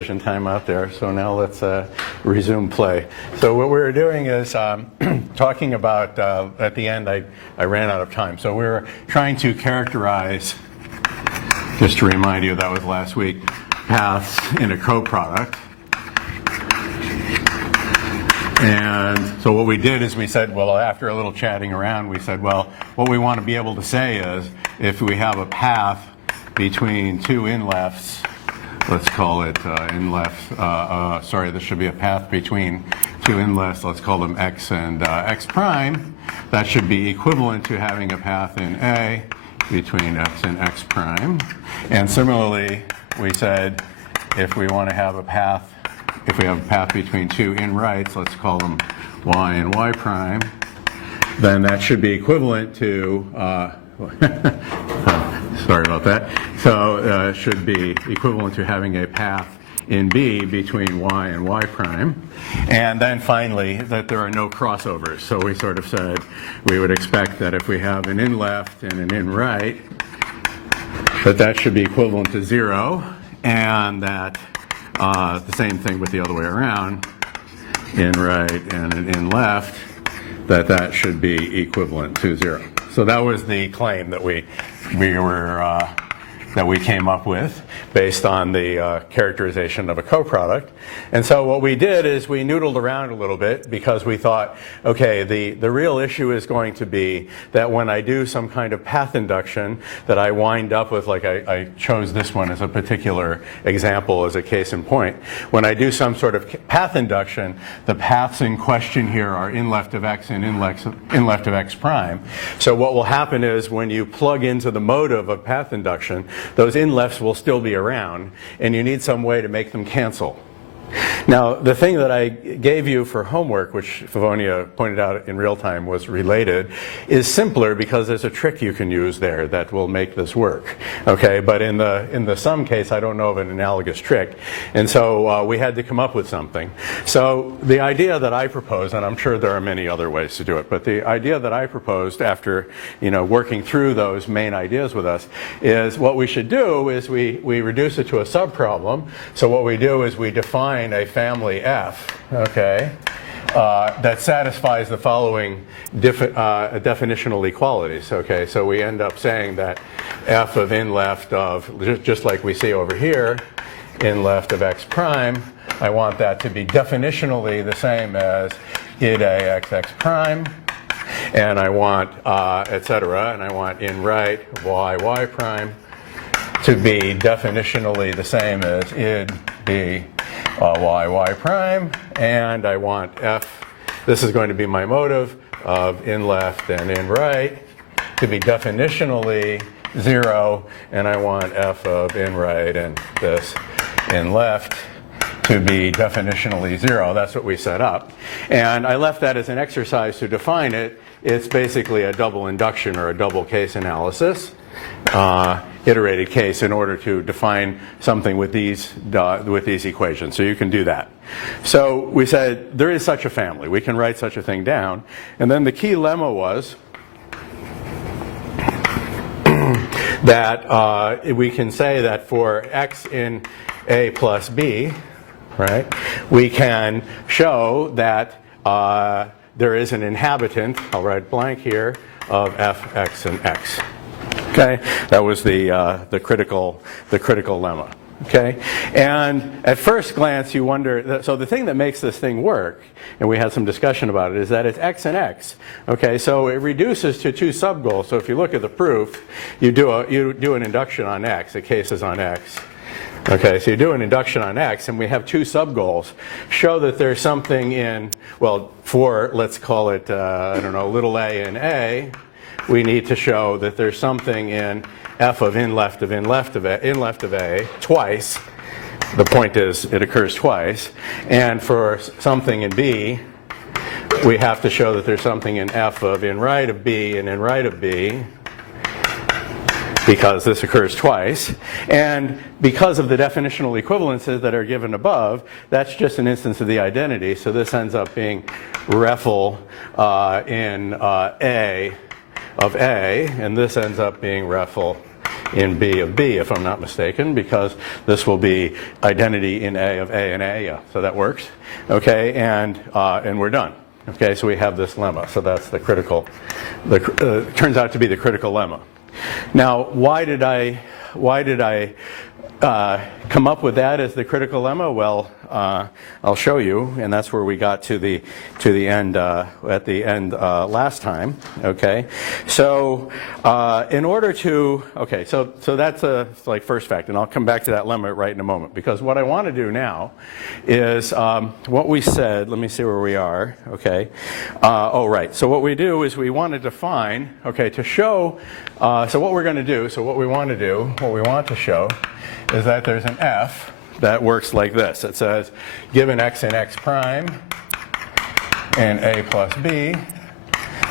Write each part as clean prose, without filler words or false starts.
time out there, so now let's resume play. So what we were doing is talking about, at the end I ran out of time, so we were trying to characterize, just to remind you that was last week, paths in a coproduct. And so what we did is we said, well, after a little chatting around, we said, well, what we want to be able to say is if we have a path between two inlefts, let's call it this should be a path between two inlefts, let's call them x and x prime. That should be equivalent to having a path in A between x and x prime. And similarly, we said if we want to have a path, if we have a path between two in-rights, let's call them y and y prime, then that should be equivalent to sorry about that. So should be equivalent to having a path in B between y and y prime. And then finally, that there are no crossovers. So we sort of said we would expect that if we have an in left and an in right, that should be equivalent to 0, and that the same thing with the other way around, in right and an in left, that should be equivalent to 0. So that was the claim that we came up with based on the characterization of a coproduct. And so what we did is we noodled around a little bit because we thought, okay, the real issue is going to be that when I do some kind of path induction, that I wind up with, like I chose this one as a particular example as a case in point. When I do some sort of path induction, the paths in question here are in left of x and in left of x prime. So what will happen is when you plug into the motive of path induction, those in-lefts will still be around, and you need some way to make them cancel. Now, the thing that I gave you for homework, which Favonia pointed out in real time was related, is simpler because there's a trick you can use there that will make this work. Okay, but in the sum case, I don't know of an analogous trick, and so we had to come up with something. So the idea that I proposed, and I'm sure there are many other ways to do it, but the idea that I proposed after working through those main ideas with us is what we should do is we reduce it to a subproblem. So what we do is we define a family F, okay, that satisfies the following definitional equalities. Okay, so we end up saying that F of in left of, just like we see over here, in left of x prime, I want that to be definitionally the same as id a x prime, and I want etc., and I want in right y prime to be definitionally the same as id b y prime, and I want f, this is going to be my motive of in left and in right, to be definitionally 0, and I want f of in right and this in left to be definitionally 0. That's what we set up. And I left that as an exercise to define it. It's basically a double induction or a double case analysis. Iterated case in order to define something with these equations. So you can do that. So we said there is such a family. We can write such a thing down. And then the key lemma was that we can say that for x in A plus B, right, we can show that there is an inhabitant, I'll write blank here, of f, x, and x. Okay, that was the critical lemma. Okay, and at first glance you wonder. So the thing that makes this thing work, and we had some discussion about it, is that it's x and x. Okay, so it reduces to two subgoals. So if you look at the proof, you do an induction on x. The case is on x. Okay, so you do an induction on x, and we have two subgoals. Show that there's something in, well, for let's call it I don't know, little a in A. We need to show that there's something in f of in left of A twice. The point is it occurs twice. And for something in B, we have to show that there's something in f of in right of B and in right of B, because this occurs twice. And because of the definitional equivalences that are given above, that's just an instance of the identity. So this ends up being REFL in A of A, and this ends up being REFL in B of B, if I'm not mistaken, because this will be identity in A of A and A. Yeah, so that works. Okay, and we're done. Okay, so we have this lemma. So that's the critical. Turns out to be the critical lemma. Now, why did I come up with that as the critical lemma? Well, I'll show you, and that's where we got to the end at the end last time. Okay, so in order to so that's like first fact, and I'll come back to that lemma right in a moment, because what I want to do now is what we said. Let me see where we are. Okay, oh right. So what we do is we want to define. Okay, to show. So what we're going to do. So what we want to show is that there's an f that works like this. It says, given x and x prime and a plus b,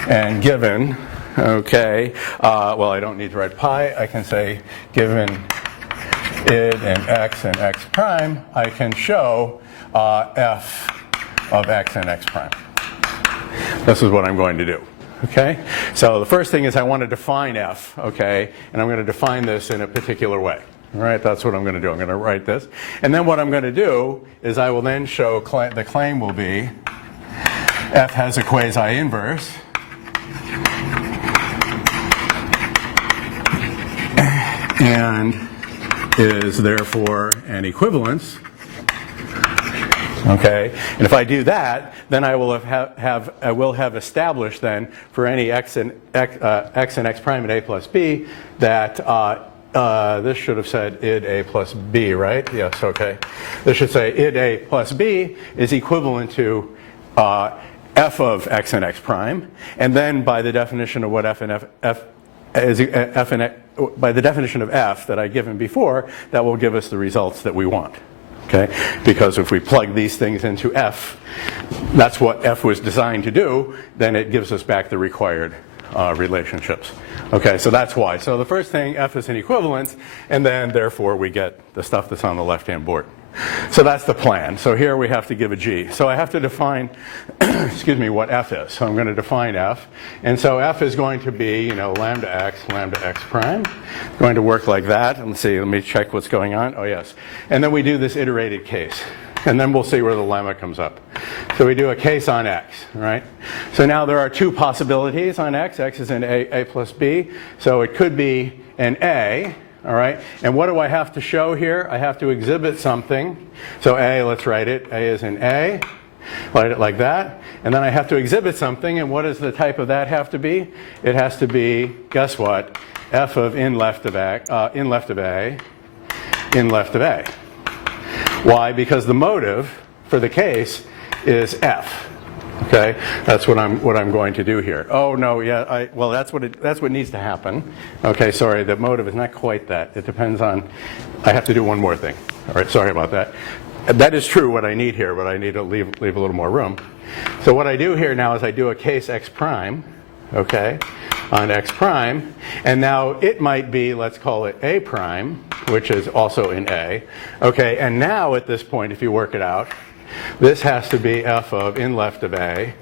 and given, okay, well, I don't need to write pi. I can say, given id and x prime, I can show f of x and x prime. This is what I'm going to do. Okay, so the first thing is I want to define f, okay, and I'm going to define this in a particular way. All right, that's what I'm going to do. I'm going to write this. And then what I'm going to do is I will then show the claim will be f has a quasi-inverse and is therefore an equivalence. Okay, and if I do that, then I will have established then for any x and x prime and a plus b that this should have said id a plus b, right? Yes, okay. This should say id a plus b is equivalent to f of x and x prime, and then by the definition of what by the definition of f that I'd given before, that will give us the results that we want. Okay, because if we plug these things into f, that's what f was designed to do, then it gives us back the required relationships. Okay, so that's why. So the first thing, f is an equivalence, and then therefore we get the stuff that's on the left-hand board. So that's the plan. So here we have to give a g. So I have to define, excuse me, what f is. So I'm going to define f. And so f is going to be, lambda x prime. Going to work like that. Let's see, let me check what's going on. Oh, yes. And then we do this iterated case. And then we'll see where the lemma comes up. So we do a case on x, right? So now there are two possibilities on x. X is in a plus b. So it could be an a. All right, and what do I have to show here? I have to exhibit something. So A, let's write it. A is in A. Write it like that. And then I have to exhibit something, and what does the type of that have to be? It has to be, guess what? F of in left of A, in left of A, in left of A. Why? Because the motive for the case is F. Okay, that's what I'm going to do here. Oh no, yeah, well that's what needs to happen. Okay, sorry, the motive is not quite that. It depends on. I have to do one more thing. All right, sorry about that. That is true what I need here, but I need to leave a little more room. So what I do here now is I do a case x prime, okay, on x prime, and now it might be, let's call it a prime, which is also in A. Okay, and now at this point, if you work it out, this has to be f of in left of A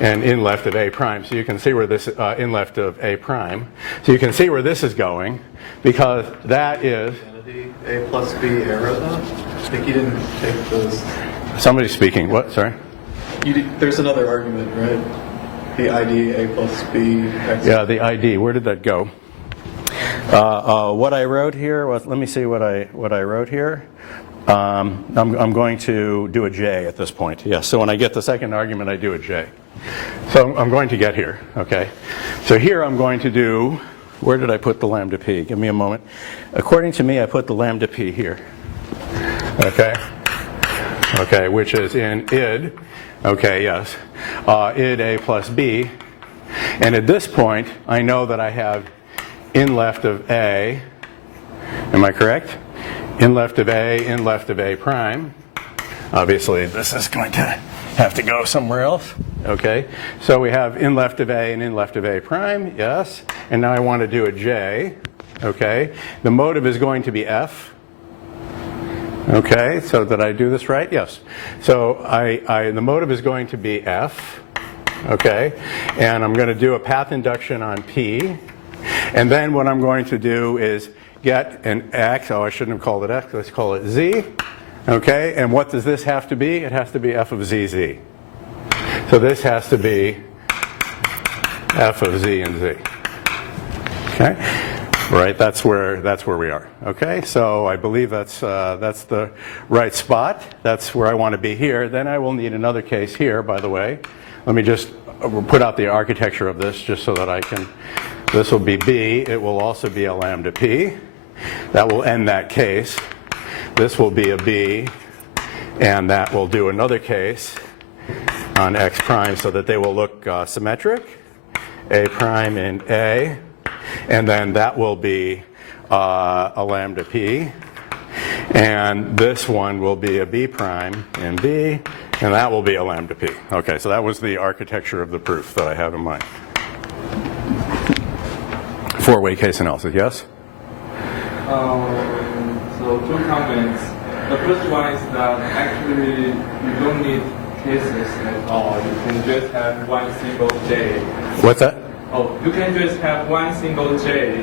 and in left of A prime. So you can see where this, in left of A prime. So you can see where this is going, because that is... A plus B arrow though? I think you didn't take those... Somebody's speaking. What? Sorry? There's another argument, right? The ID A plus B... X. Yeah, the ID. Where did that go? What I wrote here was... Let me see what I wrote here. I'm going to do a J at this point. Yes, so when I get the second argument, I do a J. So I'm going to get here, okay? So here I'm going to do, where did I put the lambda p? Give me a moment. According to me, I put the lambda p here, okay? Okay, which is in id, okay, yes, id A plus B. And at this point, I know that I have in left of A, am I correct? In left of A prime. Obviously, this is going to have to go somewhere else. Okay, so we have in left of A and in left of A prime, yes. And now I want to do a J, okay. The motive is going to be F. Okay, so did I do this right? Yes. So the motive is going to be F, okay. And I'm going to do a path induction on P. And then what I'm going to do is get an x. Oh, I shouldn't have called it x. Let's call it z. Okay, and what does this have to be? It has to be f of zz. So this has to be f of z and z. Okay, right? That's where we are. Okay, so I believe that's the right spot. That's where I want to be here. Then I will need another case here. By the way, let me just put out the architecture of this just so that I can. This will be b. It will also be a lambda p. That will end that case. This will be a b, and that will do another case on x prime so that they will look symmetric. A prime in A, and then that will be a lambda p, and this one will be a b prime in B, and that will be a lambda p. Okay, so that was the architecture of the proof that I have in mind. Four-way case analysis, yes? So two comments. The first one is that actually you don't need cases at all. You can just have one single J. What's that? Oh, you can just have one single J.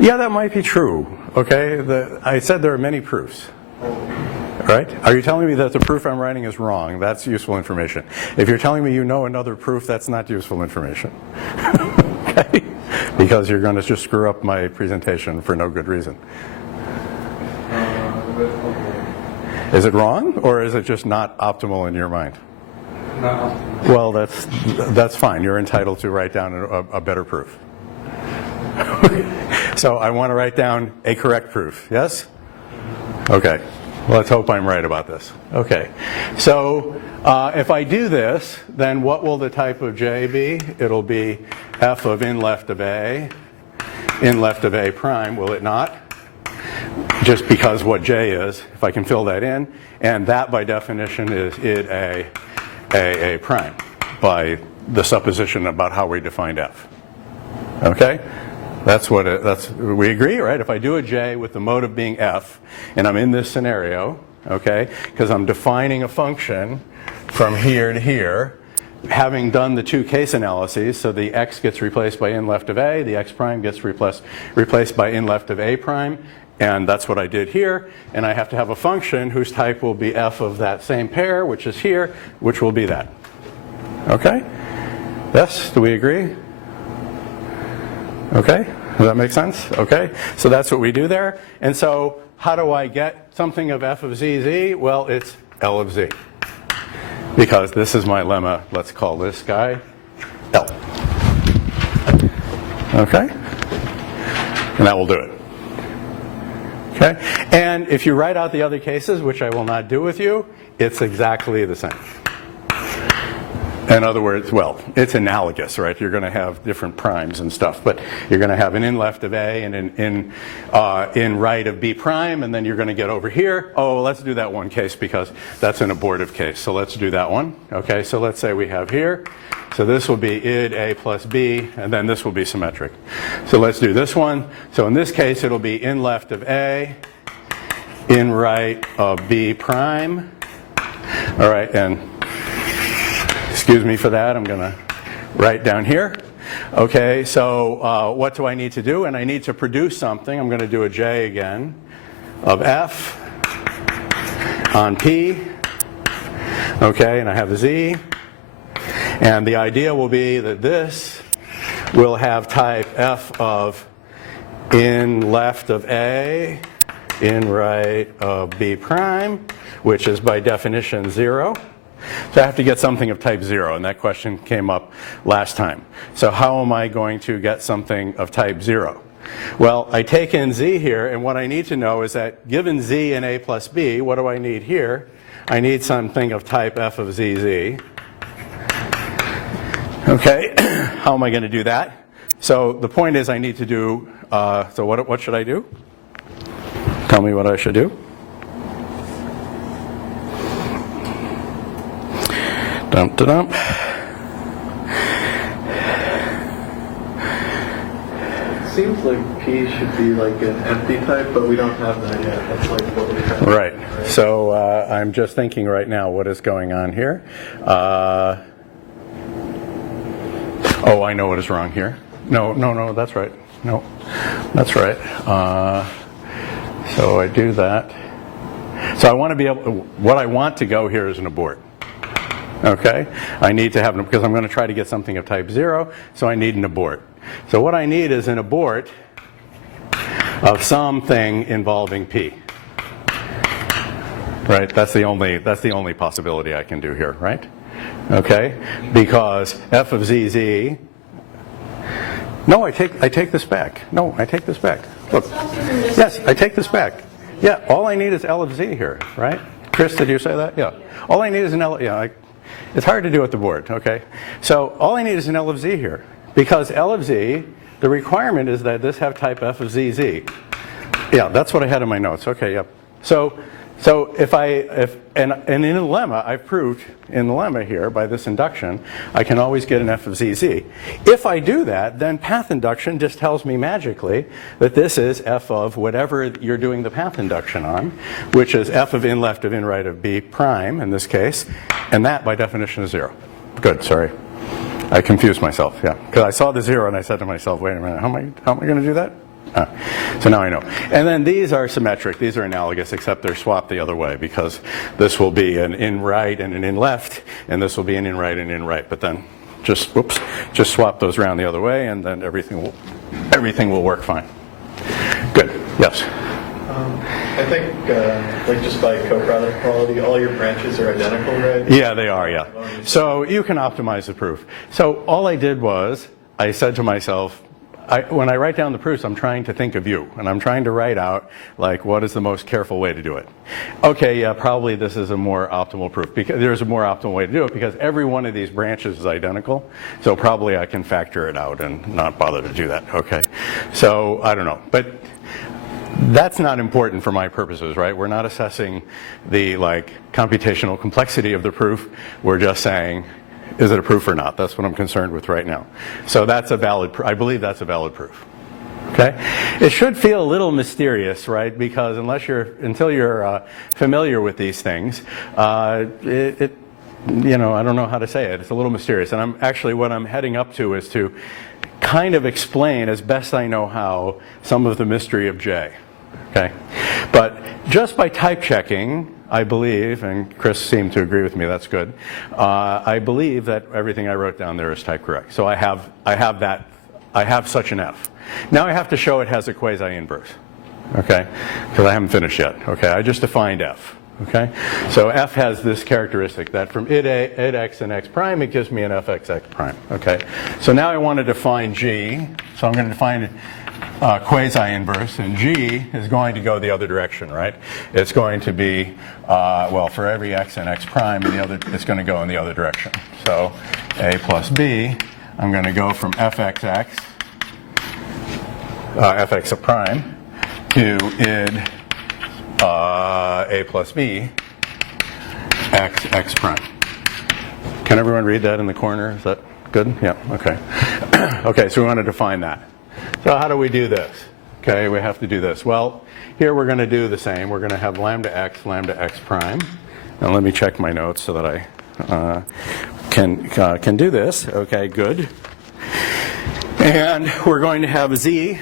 Yeah, that might be true. Okay, I said there are many proofs. Right? Are you telling me that the proof I'm writing is wrong? That's useful information. If you're telling me you know another proof, that's not useful information. Okay? Because you're going to just screw up my presentation for no good reason. Okay. Is it wrong, or is it just not optimal in your mind? Not Well, that's fine. You're entitled to write down a better proof. So I want to write down a correct proof, yes? Okay. Let's hope I'm right about this. Okay. So if I do this, then what will the type of J be? It'll be f of in left of A, in left of A prime, will it not? Just because what J is, if I can fill that in. And that, by definition, is id A prime, by the supposition about how we defined f. Okay? We agree, right? If I do a J with the motive being f, and I'm in this scenario, okay, because I'm defining a function from here to here, having done the two case analyses, so the x gets replaced by in left of A, the x prime gets replaced by in left of A prime, and that's what I did here, and I have to have a function whose type will be f of that same pair, which is here, which will be that. Okay? Yes? Do we agree? Okay? Does that make sense? Okay? So that's what we do there. And so how do I get something of f of zz? Well, it's L of z. Because this is my lemma. Let's call this guy L. Okay? And that will do it. Okay? And if you write out the other cases, which I will not do with you, it's exactly the same. In other words, well, it's analogous, right? You're going to have different primes and stuff, but you're going to have an in left of A and an in right of B prime, and then you're going to get over here. Oh, let's do that one case because that's an abortive case. So let's do that one. Okay, so let's say we have here. So this will be id A plus B, and then this will be symmetric. So let's do this one. So in this case, it'll be in left of A, in right of B prime. All right, and excuse me for that. I'm going to write down here. Okay, so what do I need to do? And I need to produce something. I'm going to do a J again of F on P. Okay, and I have a Z. And the idea will be that this will have type F of in left of A, in right of B prime, which is by definition 0. So I have to get something of type 0, and that question came up last time. So how am I going to get something of type 0? Well, I take in z here, and what I need to know is that given z in A plus B, what do I need here? I need something of type f of zz. Okay, how am I going to do that? So the point is I need to do, so what should I do? Tell me what I should do. Dump to dump. Seems like P should be like an empty type, but we don't have that yet. That's like what we have. Right. So I'm just thinking right now what is going on here. Oh, I know what is wrong here. No, that's right. No, that's right. So I do that. So I want to be able, what I want to go here is an abort. Okay? I need to have, because I'm going to try to get something of type 0, so I need an abort. So what I need is an abort of something involving P. Right? That's the only possibility I can do here, right? Okay? Because f of ZZ. No, I take this back. No, I take this back. Look. Yes, I take this back. Yeah, all I need is L of Z here, right? Chris, did you say that? Yeah. All I need is an L. Yeah, it's hard to do at the board, okay? So all I need is an L of Z here. Because L of Z, the requirement is that this have type f of ZZ. Yeah, that's what I had in my notes. Okay, yep. So and in the lemma, I've proved in the lemma here by this induction, I can always get an f of ZZ. If I do that, then path induction just tells me magically that this is f of whatever you're doing the path induction on, which is f of in left of in right of B prime in this case, and that by definition is 0. Good, sorry. I confused myself, yeah. Because I saw the 0 and I said to myself, wait a minute, how am I going to do that? So now I know. And then these are symmetric. These are analogous, except they're swapped the other way, because this will be an in right and an in left, and this will be an in right and in right. But then just swap those around the other way, and then everything will work fine. Good. Yes. I think, like just by coproduct quality, all your branches are identical, right? Yeah, they are, yeah. So you can optimize the proof. So all I did was, I said to myself, when I write down the proofs, I'm trying to think of you, and I'm trying to write out, like, what is the most careful way to do it? Okay, yeah, probably this is a more optimal proof, because there's a more optimal way to do it, because every one of these branches is identical, so probably I can factor it out and not bother to do that, okay? So, I don't know, but that's not important for my purposes, right? We're not assessing the, computational complexity of the proof. We're just saying, is it a proof or not? That's what I'm concerned with right now. So that's a valid, I believe that's a valid proof. Okay? It should feel a little mysterious, right? Because until you're familiar with these things, I don't know how to say it. It's a little mysterious. And what I'm heading up to is to kind of explain as best I know how some of the mystery of J. Okay? But just by type checking, I believe, and Chris seemed to agree with me, that's good, I believe that everything I wrote down there is type correct. So I have such an F. Now I have to show it has a quasi-inverse, okay? Because I haven't finished yet, okay? I just defined F, okay? So F has this characteristic that from id x and x prime, it gives me an fxx prime, okay? So now I want to define G, so I'm going to define quasi-inverse, and G is going to go the other direction, right? It's going to be, for every x and x prime, it's going to go in the other direction. So A plus B, I'm going to go from fxx, fx prime, to id A plus B, x prime. Can everyone read that in the corner? Is that good? Yeah, okay. Okay, so we want to define that. So how do we do this? Okay, we have to do this. Well, here we're going to do the same. We're going to have lambda x prime. Now let me check my notes so that I can do this. Okay, good. And we're going to have z,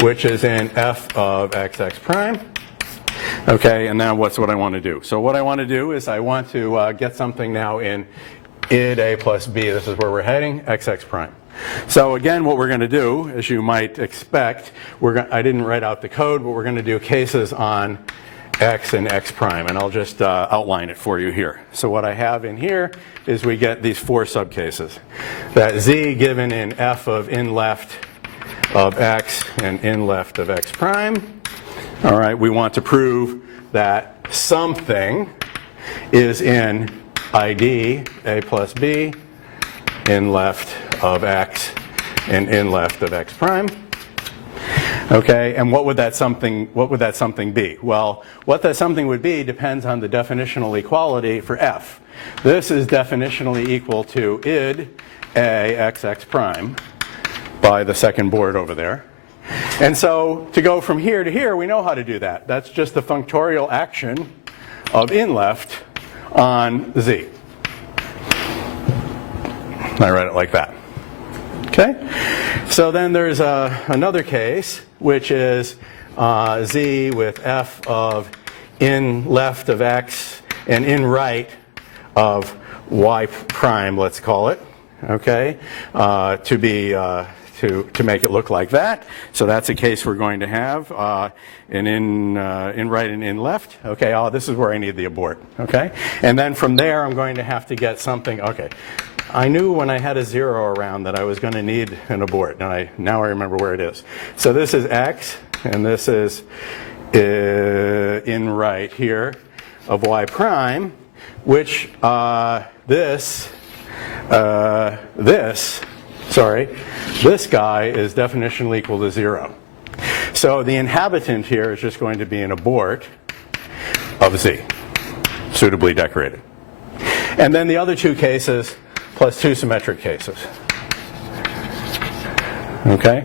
which is in f of xx prime. Okay, and now what's what I want to do? So what I want to do is I want to get something now in id A plus B. This is where we're heading, xx prime. So again, what we're going to do, as you might expect, I didn't write out the code, but we're going to do cases on x and x prime, and I'll just outline it for you here. So what I have in here is we get these 4 subcases. That z given in f of in left of x and in left of x prime. All right, we want to prove that something is in id A plus B in left of x and in left of x prime. Okay, and what would that something be? Well, what that something would be depends on the definitional equality for f. This is definitionally equal to id A xx prime by the second board over there. And so to go from here to here, we know how to do that. That's just the functorial action of in left on z. I write it like that. Okay? So then there's another case, which is z with f of in left of x and in right of y prime, let's call it, okay, to make it look like that. So that's a case we're going to have, and in right and in left. Okay, this is where I need the abort, okay? And then from there, I'm going to have to get something, okay. I knew when I had a 0 around that I was going to need an abort, and now I remember where it is. So this is x, and this is in right here of y prime, which this guy is definitionally equal to 0. So the inhabitant here is just going to be an abort of z, suitably decorated. And then the other two cases plus two symmetric cases. Okay?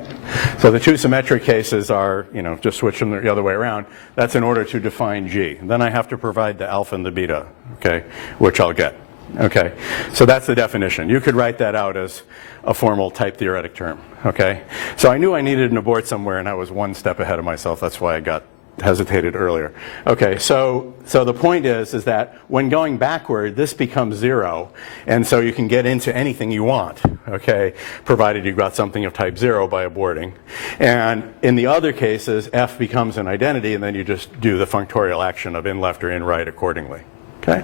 So the two symmetric cases are, just switch them the other way around. That's in order to define G. Then I have to provide the alpha and the beta, okay, which I'll get. Okay, so that's the definition. You could write that out as a formal type theoretic term, okay? So I knew I needed an abort somewhere, and I was one step ahead of myself. That's why I hesitated earlier. Okay, so the point is that when going backward, this becomes 0, and so you can get into anything you want, okay, provided you've got something of type 0 by aborting. And in the other cases, f becomes an identity, and then you just do the functorial action of in left or in right accordingly. Okay?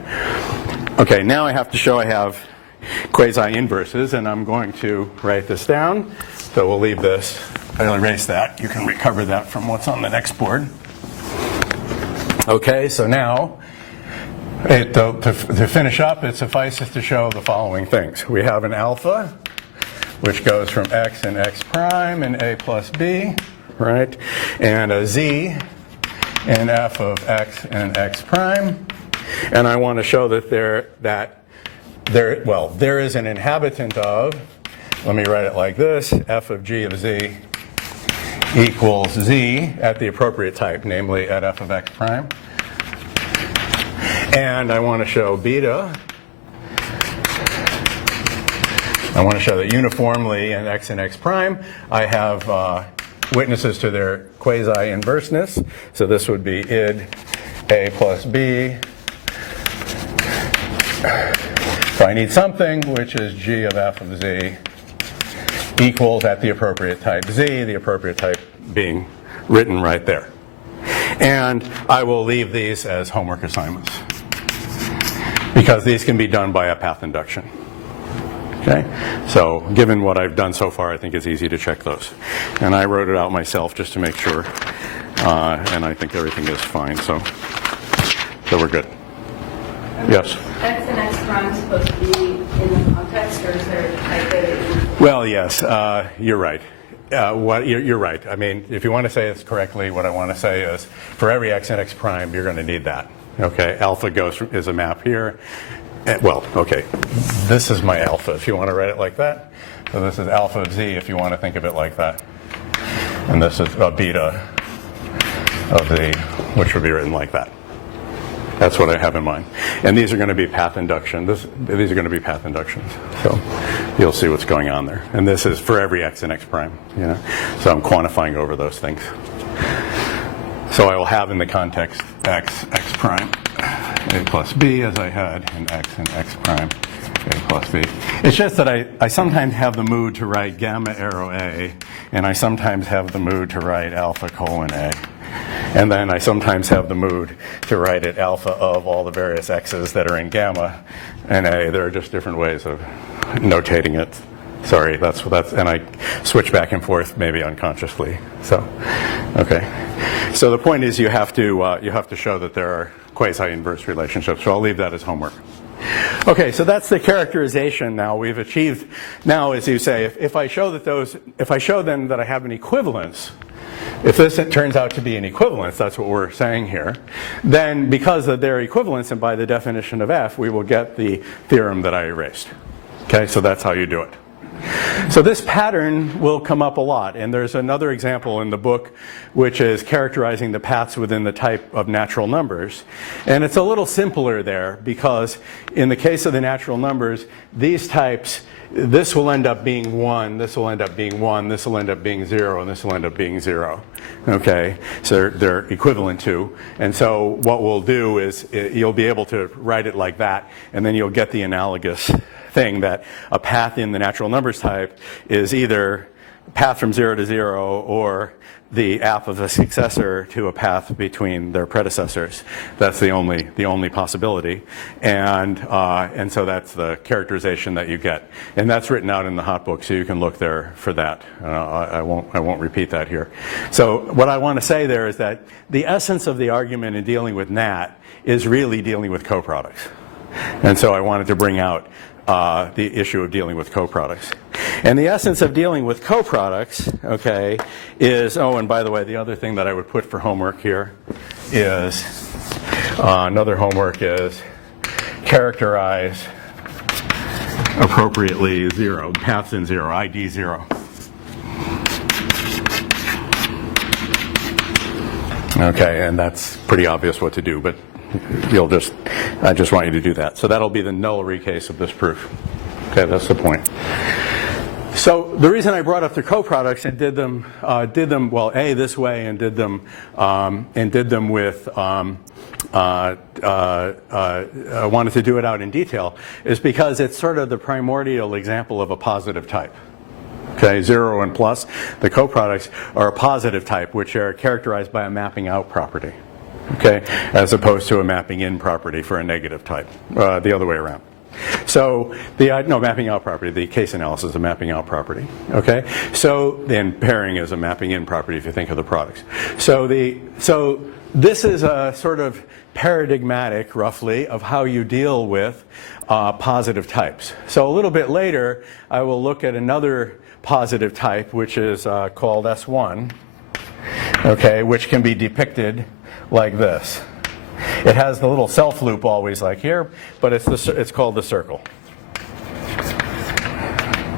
Okay, now I have to show I have quasi-inverses, and I'm going to write this down. So we'll leave this. I'll erase that. You can recover that from what's on the next board. Okay, so now, to finish up, it suffices to show the following things. We have an alpha, which goes from x and x prime and a plus b, right? And a z and f of x and x prime. And I want to show that there is an inhabitant of, let me write it like this, f of g of z equals z at the appropriate type, namely at f of x prime. And I want to show beta. I want to show that uniformly in x and x prime, I have witnesses to their quasi-inverseness. So this would be id a plus b. So I need something which is g of f of z equals at the appropriate type z, the appropriate type being written right there. And I will leave these as homework assignments because these can be done by a path induction. Okay? So given what I've done so far, I think it's easy to check those. And I wrote it out myself just to make sure, and I think everything is fine, so we're good. Yes? X and X prime is supposed to be in the context, or is there type data? Well, yes, you're right. You're right. I mean, if you want to say this correctly, what I want to say is for every x and x prime, you're going to need that. Okay, alpha is a map here. Well, okay, this is my alpha if you want to write it like that. So this is alpha of z if you want to think of it like that. And this is a beta of z, which would be written like that. That's what I have in mind. And these are going to be path induction. These are going to be path inductions. So you'll see what's going on there. And this is for every x and x prime. So I'm quantifying over those things. So I will have in the context x prime, a plus b, as I had in x and x prime, a plus b. It's just that I sometimes have the mood to write gamma arrow a, and I sometimes have the mood to write alpha colon a. And then I sometimes have the mood to write it alpha of all the various x's that are in gamma and a. There are just different ways of notating it. Sorry, that's and I switch back and forth maybe unconsciously. So, okay. So the point is you have to show that there are quasi-inverse relationships. So I'll leave that as homework. Okay, so that's the characterization now we've achieved. Now, as you say, if I show them that I have an equivalence. If this turns out to be an equivalence, that's what we're saying here, then because of their equivalence and by the definition of f, we will get the theorem that I erased. Okay, so that's how you do it. So this pattern will come up a lot, and there's another example in the book which is characterizing the paths within the type of natural numbers. And it's a little simpler there because in the case of the natural numbers, these types, this will end up being 1, this will end up being 1, this will end up being 0, and this will end up being 0. Okay, so they're equivalent to. And so what we'll do is you'll be able to write it like that, and then you'll get the analogous thing that a path in the natural numbers type is either a path from 0 to 0 or the app of a successor to a path between their predecessors. That's the only possibility, and so that's the characterization that you get, and that's written out in the hot book, so you can look there for that. I won't repeat that here. So what I want to say there is that the essence of the argument in dealing with NAT is really dealing with coproducts, and so I wanted to bring out the issue of dealing with coproducts. And the essence of dealing with coproducts, okay, is, oh, and by the way, the other thing that I would put for homework here is, another homework is characterize appropriately 0, paths in 0, ID 0. Okay, and that's pretty obvious what to do, but I just want you to do that. So that'll be the nullery case of this proof. Okay, that's the point. So the reason I brought up the coproducts and did them well, this way, and did them with I wanted to do it out in detail, is because it's sort of the primordial example of a positive type. Okay, 0 and plus, the coproducts are a positive type, which are characterized by a mapping out property. Okay, as opposed to a mapping in property for a negative type, the other way around. So mapping out property, the case analysis is a mapping out property. Okay, so then pairing is a mapping in property if you think of the products. So this is a sort of paradigmatic, roughly, of how you deal with positive types. So a little bit later, I will look at another positive type, which is called S1. Okay, which can be depicted like this. It has the little self loop always like here, but it's called the circle.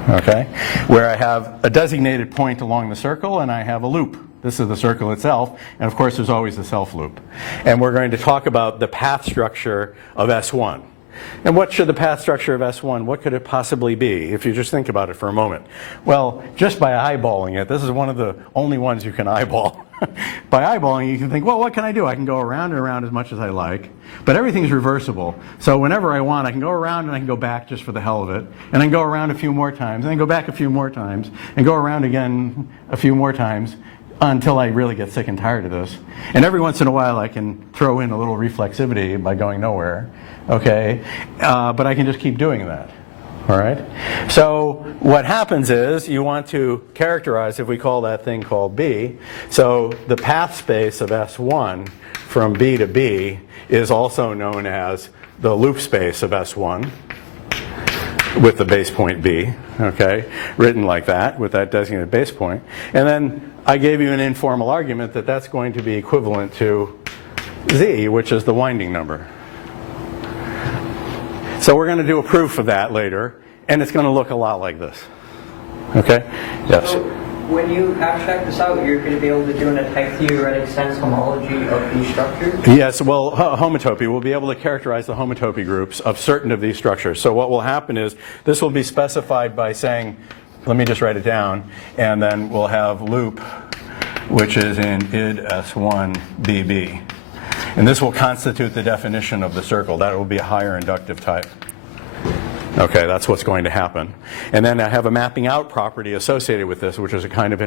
Okay, where I have a designated point along the circle and I have a loop. This is the circle itself, and of course there's always a self loop. And we're going to talk about the path structure of S1. And what should the path structure of S1, what could it possibly be, if you just think about it for a moment? Well, just by eyeballing it, this is one of the only ones you can eyeball. By eyeballing, you can think, well, what can I do? I can go around and around as much as I like, but everything's reversible. So whenever I want, I can go around and I can go back just for the hell of it, and then go around a few more times, and then go back a few more times, and go around again a few more times, until I really get sick and tired of this. And every once in a while I can throw in a little reflexivity by going nowhere, okay? But I can just keep doing that, all right? So what happens is you want to characterize, if we call that thing called B, so the path space of S1 from B to B is also known as the loop space of S1 with the base point B, okay, written like that with that designated base point. And then I gave you an informal argument that that's going to be equivalent to Z, which is the winding number. So we're going to do a proof of that later, and it's going to look a lot like this. Okay? Yes? So when you abstract this out, you're going to be able to do in a type theoretic sense homology of these structures? Yes, well, homotopy. We'll be able to characterize the homotopy groups of certain of these structures. So what will happen is this will be specified by saying, let me just write it down, and then we'll have loop, which is in id S1 BB. And this will constitute the definition of the circle. That will be a higher inductive type. Okay, that's what's going to happen. And then I have a mapping out property associated with this, which is a kind of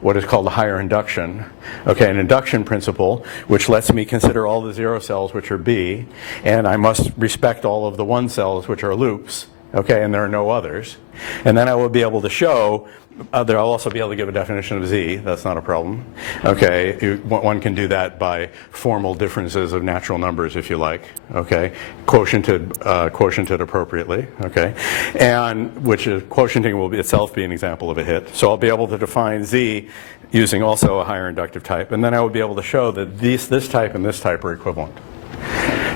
what is called a higher induction. Okay, an induction principle, which lets me consider all the 0 cells, which are B, and I must respect all of the 1 cells, which are loops. Okay, and there are no others. And then I will be able to show, I'll also be able to give a definition of Z. That's not a problem. Okay, one can do that by formal differences of natural numbers, if you like. Okay, quotiented appropriately. Okay, and which is quotienting will itself be an example of a hit. So I'll be able to define Z using also a higher inductive type, and then I will be able to show that this type and this type are equivalent.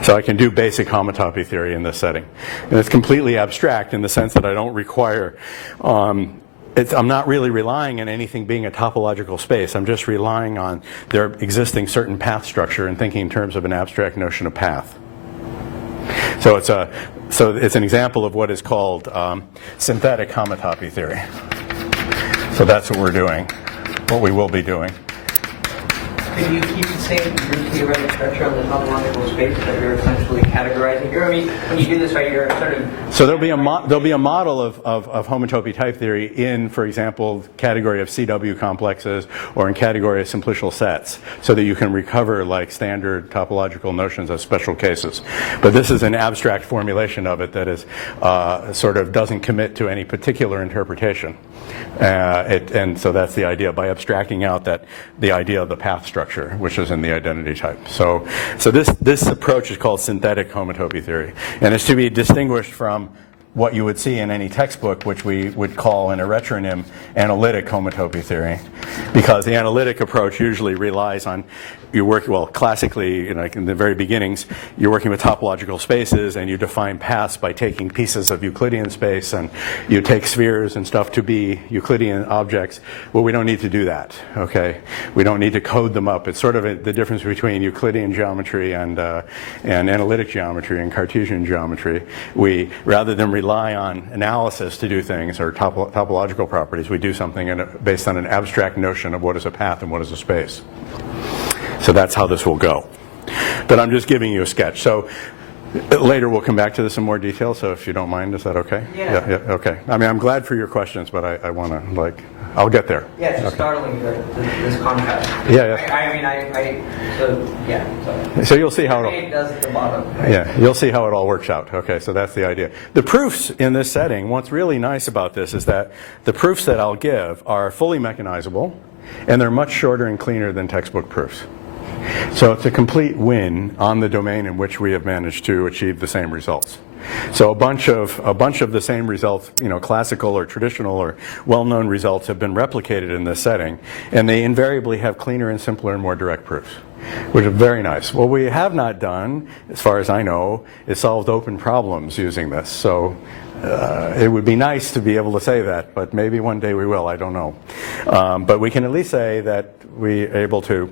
So I can do basic homotopy theory in this setting. And it's completely abstract in the sense that I don't require, I'm not really relying on anything being a topological space. I'm just relying on there existing certain path structure and thinking in terms of an abstract notion of path. So it's an example of what is called synthetic homotopy theory. So that's what we're doing, what we will be doing. Could you keep the same group theoretic structure on the topological space that you're essentially categorizing? I mean, when you do this, right, you're sort of... So there'll be a model of homotopy type theory in, for example, category of CW complexes or in category of simplicial sets, so that you can recover like standard topological notions as special cases. But this is an abstract formulation of it that is sort of doesn't commit to any particular interpretation. And so that's the idea, by abstracting out the idea of the path structure, which is in the identity type. So this approach is called synthetic homotopy theory, and it's to be distinguished from what you would see in any textbook, which we would call in a retronym analytic homotopy theory, because the analytic approach usually relies on classically, in the very beginnings, you're working with topological spaces and you define paths by taking pieces of Euclidean space and you take spheres and stuff to be Euclidean objects. Well, we don't need to do that, okay? We don't need to code them up. It's sort of the difference between Euclidean geometry and analytic geometry and Cartesian geometry. We, rather than rely on analysis to do things or topological properties, we do something based on an abstract notion of what is a path and what is a space. So that's how this will go. But I'm just giving you a sketch. So later we'll come back to this in more detail, so if you don't mind, is that okay? Yeah. Yeah, okay. I mean, I'm glad for your questions, but I want to, I'll get there. Yeah, it's just startling, this contrast. Yeah. So you'll see how it does at the bottom. Right? Yeah, you'll see how it all works out. Okay, so that's the idea. The proofs in this setting, what's really nice about this is that the proofs that I'll give are fully mechanizable, and they're much shorter and cleaner than textbook proofs. So it's a complete win on the domain in which we have managed to achieve the same results. So a bunch of the same results, classical or traditional or well-known results have been replicated in this setting, and they invariably have cleaner and simpler and more direct proofs, which is very nice. What we have not done, as far as I know, is solved open problems using this. So it would be nice to be able to say that, but maybe one day we will, I don't know. But we can at least say that we're able to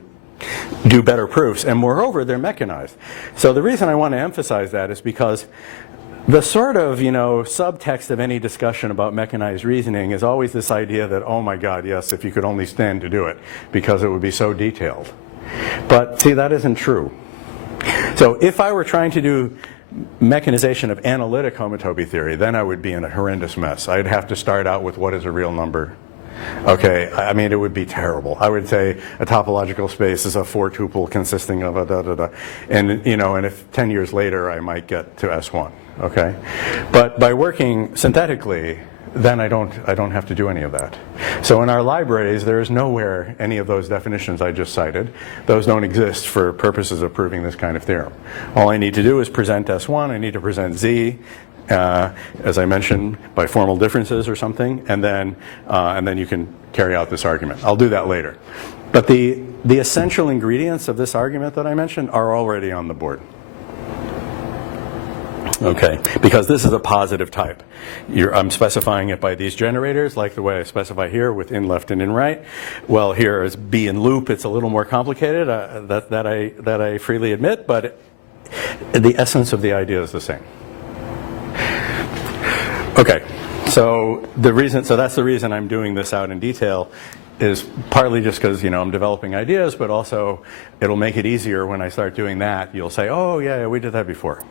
do better proofs, and moreover, they're mechanized. So the reason I want to emphasize that is because the sort of, subtext of any discussion about mechanized reasoning is always this idea that, oh my God, yes, if you could only stand to do it, because it would be so detailed. But see, that isn't true. So if I were trying to do mechanization of analytic homotopy theory, then I would be in a horrendous mess. I'd have to start out with what is a real number. Okay, I mean, it would be terrible. I would say a topological space is a four-tuple consisting of a da-da-da. And, and if 10 years later I might get to S1, okay? But by working synthetically, then I don't have to do any of that. So in our libraries, there is nowhere any of those definitions I just cited. Those don't exist for purposes of proving this kind of theorem. All I need to do is present S1, I need to present Z, as I mentioned, by formal differences or something, and then you can carry out this argument. I'll do that later. But the essential ingredients of this argument that I mentioned are already on the board. Okay, because this is a positive type. I'm specifying it by these generators, like the way I specify here with in left and in right. Well, here is B in loop. It's a little more complicated, that I freely admit, but the essence of the idea is the same. Okay, so that's the reason I'm doing this out in detail, is partly just because I'm developing ideas, but also it'll make it easier when I start doing that. You'll say, oh yeah, we did that before.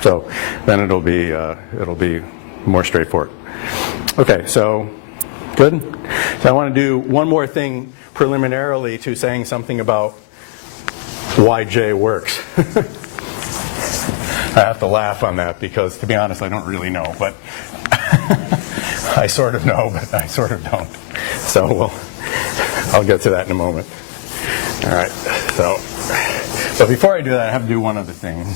So then it'll be more straightforward. Okay, so good. So I want to do one more thing preliminarily to saying something about why J works. I have to laugh on that because, to be honest, I don't really know, but I sort of know, but I sort of don't. So I'll get to that in a moment. All right. So before I do that, I have to do one other thing.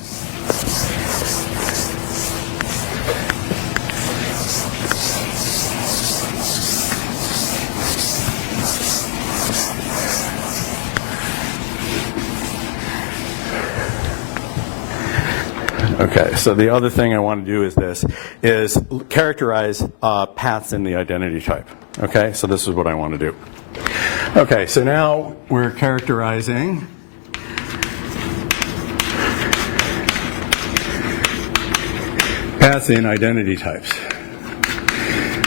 Okay, so the other thing I want to do is this, is characterize paths in the identity type. Okay, so this is what I want to do. Okay, so now we're characterizing paths in identity types.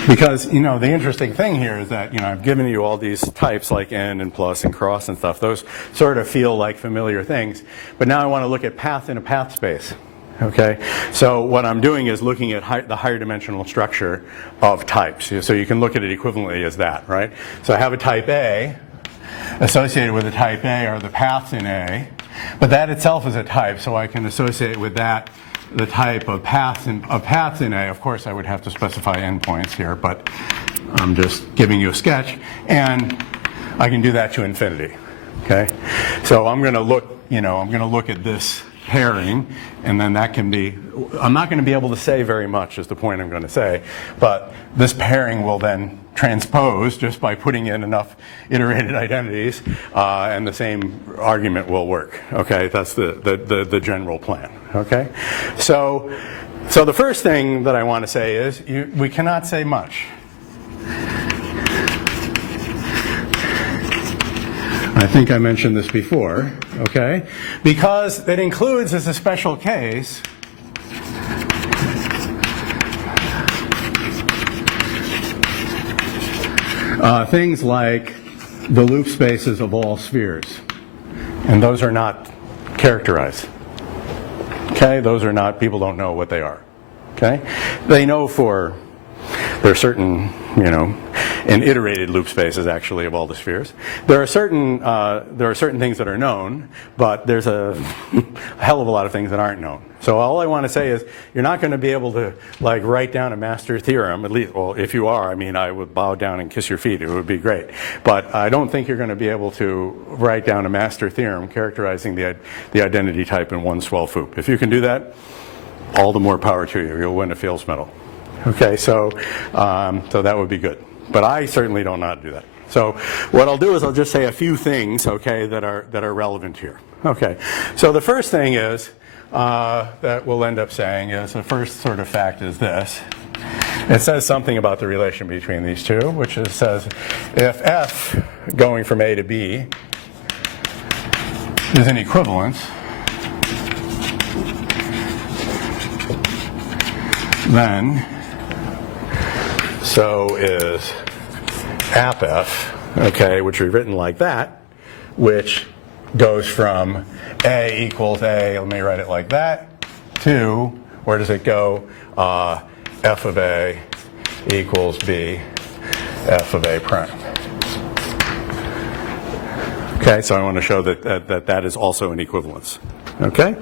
Because, you know, the interesting thing here is that, you know, I've given you all these types like n and plus and cross and stuff. Those sort of feel like familiar things. But now I want to look at path in a path space. Okay? So what I'm doing is looking at the higher dimensional structure of types. So you can look at it equivalently as that, right? So I have a type A. Associated with a type A are the paths in A. But that itself is a type, so I can associate with that the type of paths in A. Of course, I would have to specify endpoints here, but I'm just giving you a sketch, and I can do that to infinity. Okay, so I'm going to look, you know, I'm going to look at this pairing, and then that can be. I'm not going to be able to say very much, is the point I'm going to say, but this pairing will then transpose just by putting in enough iterated identities, and the same argument will work. Okay, that's the general plan. Okay, so the first thing that I want to say is we cannot say much. I think I mentioned this before. Okay, because it includes as a special case things like the loop spaces of all spheres. And those are not characterized. Okay? Those are not, people don't know what they are. Okay? They know there are certain, you know, and iterated loop spaces actually of all the spheres. There are certain things that are known, but there's a hell of a lot of things that aren't known. So all I want to say is you're not going to be able to like write down a master theorem, at least, well, if you are, I mean, I would bow down and kiss your feet. It would be great. But I don't think you're going to be able to write down a master theorem characterizing the identity type in one swell FOOP. If you can do that, all the more power to you. You'll win a Fields Medal. Okay, so that would be good. But I certainly don't know how to do that. So what I'll do is I'll just say a few things, okay, that are relevant here. Okay, so the first thing is that we'll end up saying is the first sort of fact is this. It says something about the relation between these two, which is, says if F going from A to B is an equivalence, then so is AppF, okay, which we've written like that, which goes from A equals A, let me write it like that, to, where does it go? F of A equals B, F of A prime. Okay, so I want to show that is also an equivalence. Okay,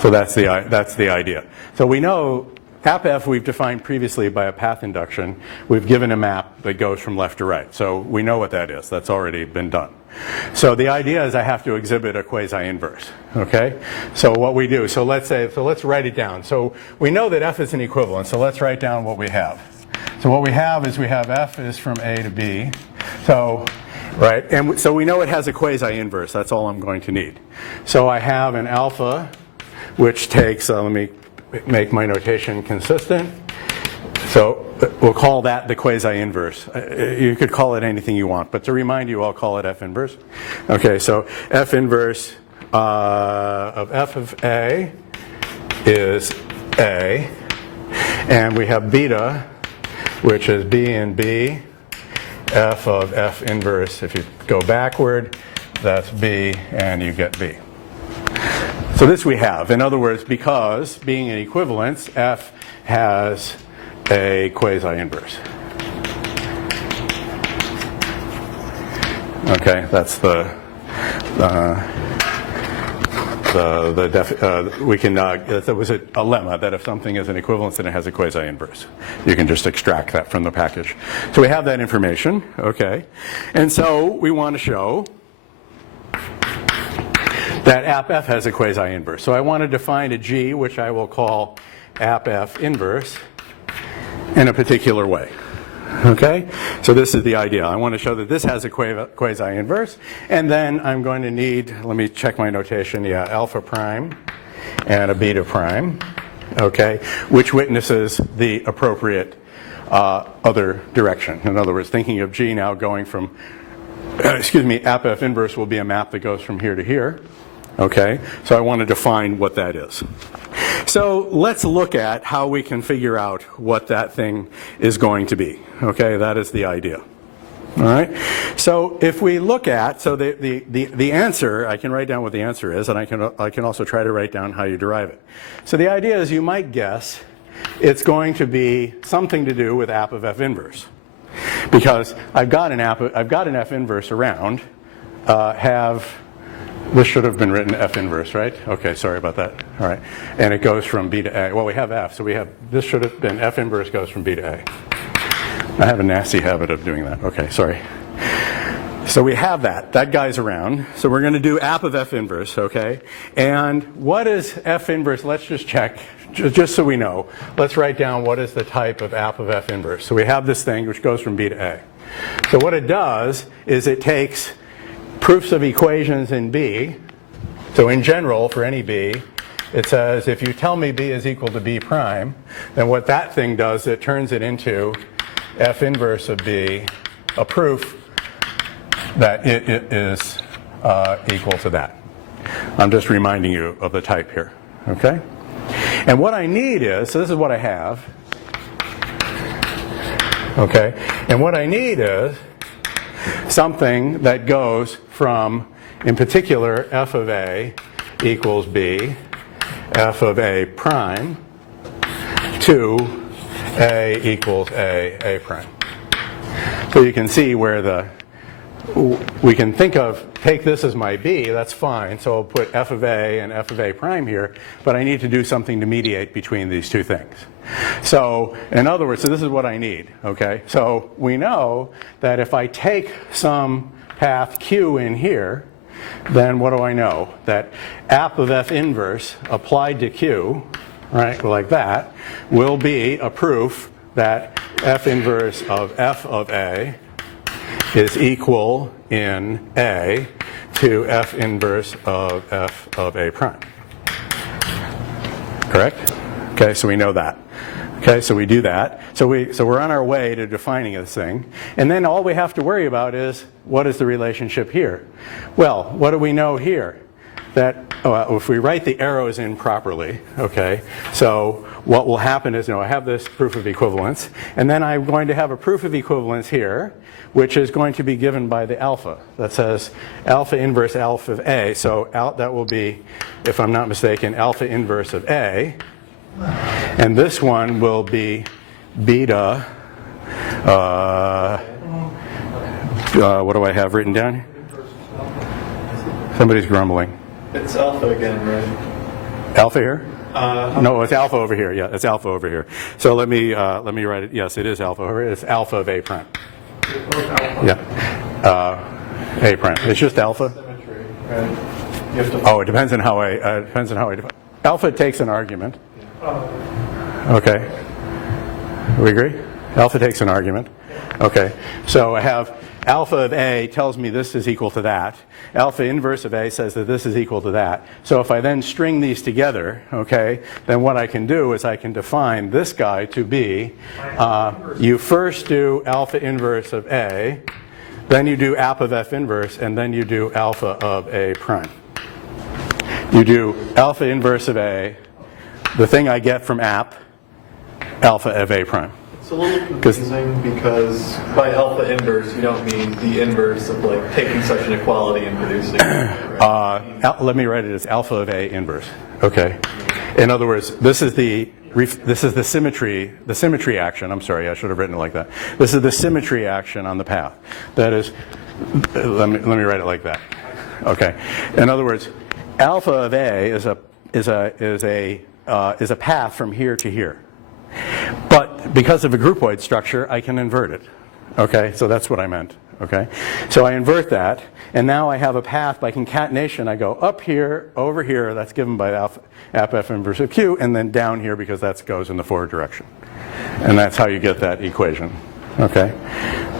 so that's the idea. So we know AppF we've defined previously by a path induction. We've given a map that goes from left to right. So we know what that is. That's already been done. So the idea is I have to exhibit a quasi-inverse. Okay? So what we do, so let's write it down. So we know that F is an equivalence. So let's write down what we have. So what we have is we have F is from A to B. So, right? And so we know it has a quasi-inverse. That's all I'm going to need. So I have an alpha, which takes, let me make my notation consistent. So we'll call that the quasi-inverse. You could call it anything you want, but to remind you, I'll call it F inverse. Okay, so F inverse of F of A is A, and we have beta, which is B and B. F of F inverse, if you go backward, that's B, and you get B. So this we have. In other words, because being an equivalence, F has a quasi-inverse. Okay, that's we can, there was a lemma that if something is an equivalence, then it has a quasi-inverse. You can just extract that from the package. So we have that information, okay. And so we want to show that AppF has a quasi-inverse. So I want to define a G, which I will call AppF inverse, in a particular way. Okay? So this is the idea. I want to show that this has a quasi-inverse, and then I'm going to need, let me check my notation, yeah, alpha prime and a beta prime, okay, which witnesses the appropriate other direction. In other words, thinking of G now going from, app F inverse will be a map that goes from here to here. Okay, so I want to define what that is. So let's look at how we can figure out what that thing is going to be. Okay, that is the idea. All right, so if we look at, so the answer, I can write down what the answer is, and I can also try to write down how you derive it. So the idea is you might guess it's going to be something to do with app of F inverse. Because I've got an F inverse around, this should have been written F inverse, right? Okay, sorry about that. All right. And it goes from B to A. Well, we have F, so this should have been F inverse goes from B to A. I have a nasty habit of doing that. Okay, sorry. So we have that. That guy's around. So we're going to do app of F inverse, okay? And what is F inverse? Let's just check, just so we know. Let's write down what is the type of app of F inverse. So we have this thing which goes from B to A. So what it does is it takes proofs of equations in B. So in general, for any B, it says if you tell me B is equal to B prime, then what that thing does, it turns it into F inverse of B, a proof that it is equal to that. I'm just reminding you of the type here, okay? And what I need is, so this is what I have, okay? And what I need is something that goes from, in particular, F of A equals B, F of A prime, to A equals A prime. So you can see where we can think of, take this as my B, that's fine, so I'll put F of A and F of A prime here, but I need to do something to mediate between these two things. So, in other words, so this is what I need, okay? So we know that if I take some path Q in here, then what do I know? That app of F inverse applied to Q, right, like that, will be a proof that F inverse of F of A is equal in A to F inverse of F of A prime. Correct? Okay, so we know that. Okay, so we do that. So we're on our way to defining this thing. And then all we have to worry about is, what is the relationship here? Well, what do we know here? That if we write the arrows in properly, okay, so what will happen is, I have this proof of equivalence, and then I'm going to have a proof of equivalence here, which is going to be given by the alpha. That says alpha inverse alpha of A. So that will be, if I'm not mistaken, alpha inverse of A. And this one will be beta, what do I have written down here? Somebody's grumbling. It's alpha again, right? Alpha here? No, it's alpha over here. Yeah, it's alpha over here. So let me write it. Yes, it is alpha over here. It's alpha of A prime. Yeah. A prime. It's just alpha. Symmetry, right? You have to. Oh, it depends on how I define. Alpha takes an argument. Okay. We agree? Alpha takes an argument. Okay. So I have alpha of A tells me this is equal to that. Alpha inverse of A says that this is equal to that. So if I then string these together, okay, then what I can do is I can define this guy to be, you first do alpha inverse of A, then you do app of F inverse, and then you do alpha of A prime. You do alpha inverse of A, the thing I get from app, alpha of A prime. It's a little confusing because by alpha inverse, you don't mean the inverse of like taking such an equality and producing it. Right? Let me write it as alpha of A inverse. Okay. In other words, this is the symmetry action. I'm sorry, I should have written it like that. This is the symmetry action on the path. That is, let me write it like that. Okay. In other words, alpha of A is a path from here to here. But because of a groupoid structure, I can invert it. Okay, so that's what I meant. Okay, so I invert that, and now I have a path by concatenation. I go up here, over here, that's given by app F inverse of Q, and then down here because that goes in the forward direction. And that's how you get that equation. Okay,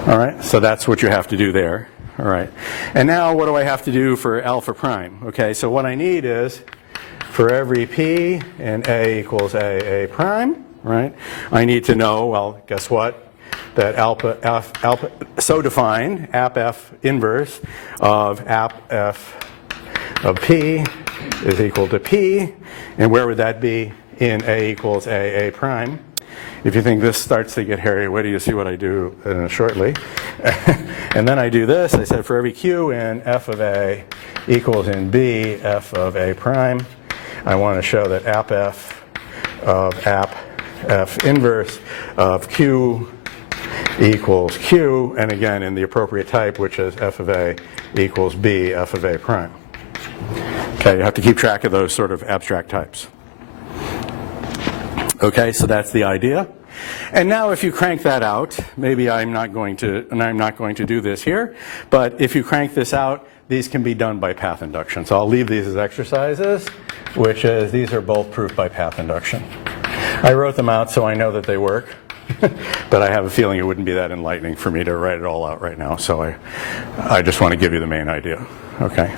all right, so that's what you have to do there. All right, and now what do I have to do for alpha prime? Okay, so what I need is for every P in A equals A prime, right? I need to know, well, guess what? That alpha, so defined, AppF inverse of AppF of P is equal to P. And where would that be in A equals A prime? If you think this starts to get hairy, wait till you see what I do shortly. And then I do this. I said for every Q in F of A equals in B F of A prime, I want to show that AppF of AppF inverse of Q equals Q, and again in the appropriate type, which is F of A equals B F of A prime. Okay, you have to keep track of those sort of abstract types. Okay, so that's the idea. And now if you crank that out, maybe I'm not going to do this here, but if you crank this out, these can be done by path induction. So I'll leave these as exercises, which is these are both proof by path induction. I wrote them out so I know that they work, but I have a feeling it wouldn't be that enlightening for me to write it all out right now. So I just want to give you the main idea, okay?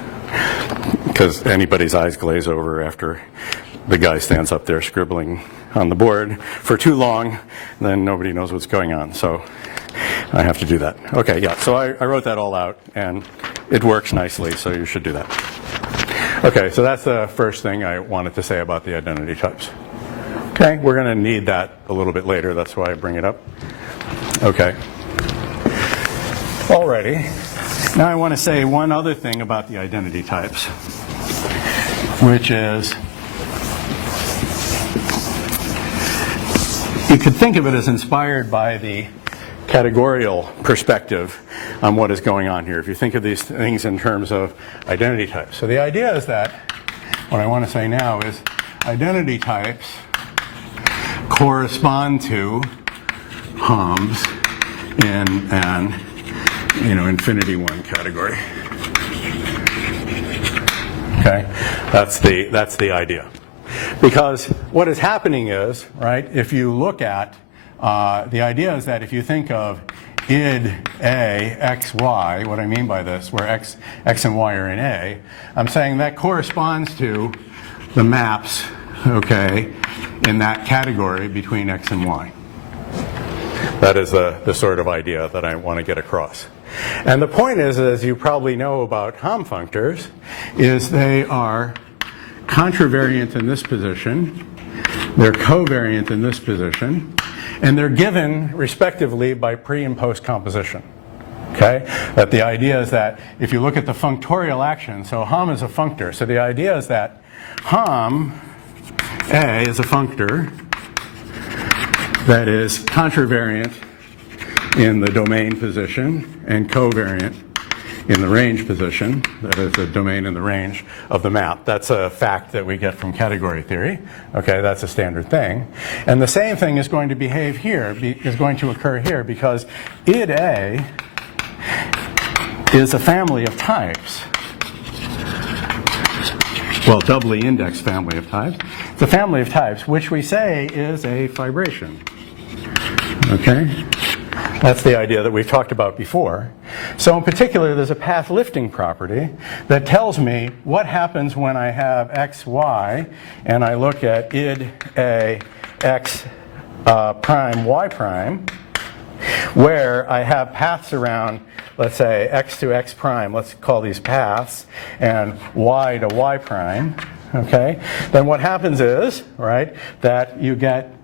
Because anybody's eyes glaze over after the guy stands up there scribbling on the board for too long, then nobody knows what's going on. So I have to do that. Okay, yeah, so I wrote that all out, and it works nicely, so you should do that. Okay, so that's the first thing I wanted to say about the identity types. Okay, we're going to need that a little bit later. That's why I bring it up. Okay. Alrighty. Now I want to say one other thing about the identity types, which is you could think of it as inspired by the categorical perspective on what is going on here. If you think of these things in terms of identity types. So the idea is that what I want to say now is identity types correspond to HOMs in an infinity one category. Okay, that's the idea. Because what is happening is, right, if you look at, the idea is that if you think of id A, x, y, what I mean by this, where x and y are in A, I'm saying that corresponds to the maps, okay, in that category between x and y. That is the sort of idea that I want to get across. And the point is, as you probably know about Hom functors, is they are contravariant in this position, they're covariant in this position, and they're given respectively by pre and post composition. Okay? That the idea is that if you look at the functorial action, so Hom is a functor, so the idea is that Hom A is a functor that is contravariant in the domain position and covariant in the range position, that is the domain and the range of the map. That's a fact that we get from category theory. Okay, that's a standard thing. And the same thing is going to behave here, is going to occur here, because id A is a family of types. Well, doubly indexed family of types. It's a family of types, which we say is a fibration. Okay? That's the idea that we've talked about before. So in particular, there's a path lifting property that tells me what happens when I have x, y, and I look at id A x prime y prime, where I have paths around, let's say, x to x prime, let's call these paths, and y to y prime, okay? Then what happens is, right, that you get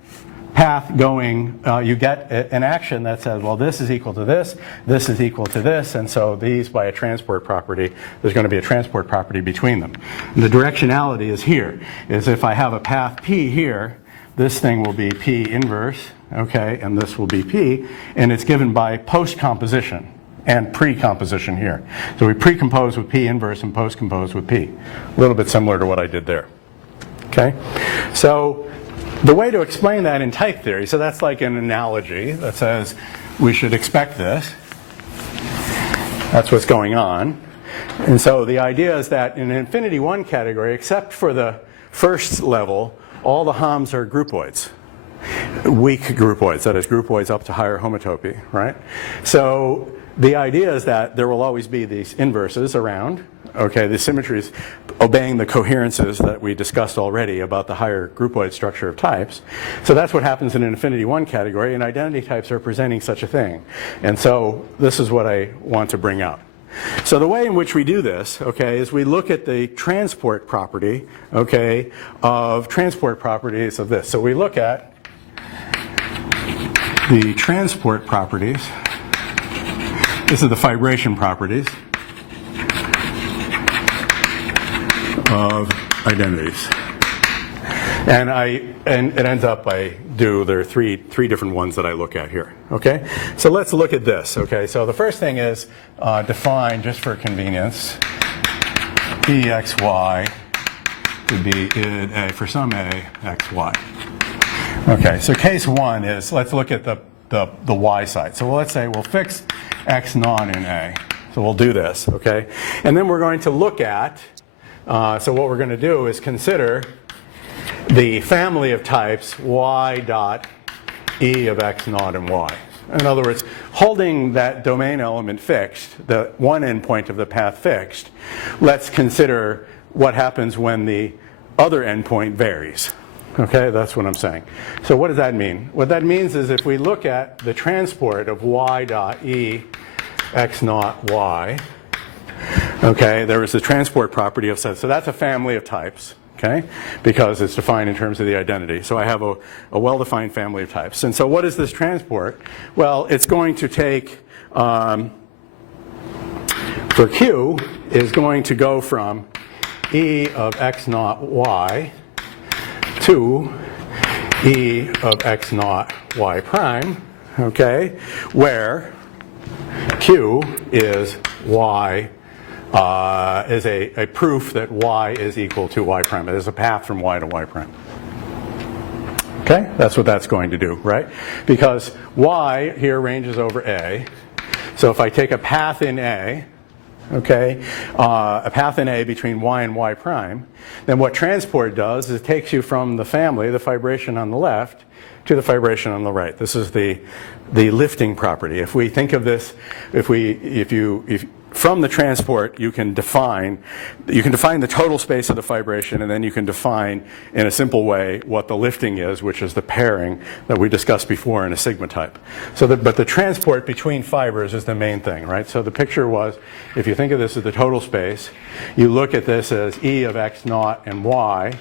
path going, you get an action that says, well, this is equal to this is equal to this, and so these, by a transport property, there's going to be a transport property between them. And the directionality is here, is if I have a path P here, this thing will be P inverse, okay, and this will be P, and it's given by post-composition and pre-composition here. So we pre-compose with P inverse and post-compose with P. A little bit similar to what I did there, okay? So the way to explain that in type theory, so that's like an analogy that says we should expect this. That's what's going on. And so the idea is that in infinity one category, except for the first level, all the Homs are groupoids. Weak groupoids, that is groupoids up to higher homotopy, right? So the idea is that there will always be these inverses around, Okay, the symmetry is obeying the coherences that we discussed already about the higher groupoid structure of types. So that's what happens in an infinity 1 category, and identity types are presenting such a thing. And so this is what I want to bring out. So the way in which we do this, okay, is we look at the transport property, okay, of transport properties of this. So we look at the transport properties. This is the fibration properties of identities. And it ends up there are three different ones that I look at here. Okay, so let's look at this. Okay, so the first thing is define, just for convenience, EXY would be id A for some A XY. Okay, so case 1 is, let's look at the Y side. So let's say we'll fix X naught in A. So we'll do this, okay? And then we're going to look at, so what we're going to do is consider the family of types Y dot E of X naught and Y. In other words, holding that domain element fixed, the one endpoint of the path fixed, let's consider what happens when the other endpoint varies. Okay, that's what I'm saying. So what does that mean? What that means is if we look at the transport of Y dot E X naught Y, okay, there is the transport property of, so that's a family of types, okay, because it's defined in terms of the identity. So I have a well-defined family of types. And so what is this transport? Well, it's going to take, for Q, is going to go from E of X naught Y to E of X naught Y prime, okay, where Q is Y, is a proof that Y is equal to Y prime. It is a path from Y to Y prime. Okay, that's what that's going to do, right? Because Y here ranges over A. So if I take a path in A, okay, a path in A between Y and Y prime, then what transport does is it takes you from the family, the fibration on the left, to the fibration on the right. This is the lifting property. If we think of this, if from the transport you can define the total space of the fibration, and then you can define in a simple way what the lifting is, which is the pairing that we discussed before in a sigma type. But the transport between fibers is the main thing, right? So the picture was, if you think of this as the total space, you look at this as E of X naught and Y.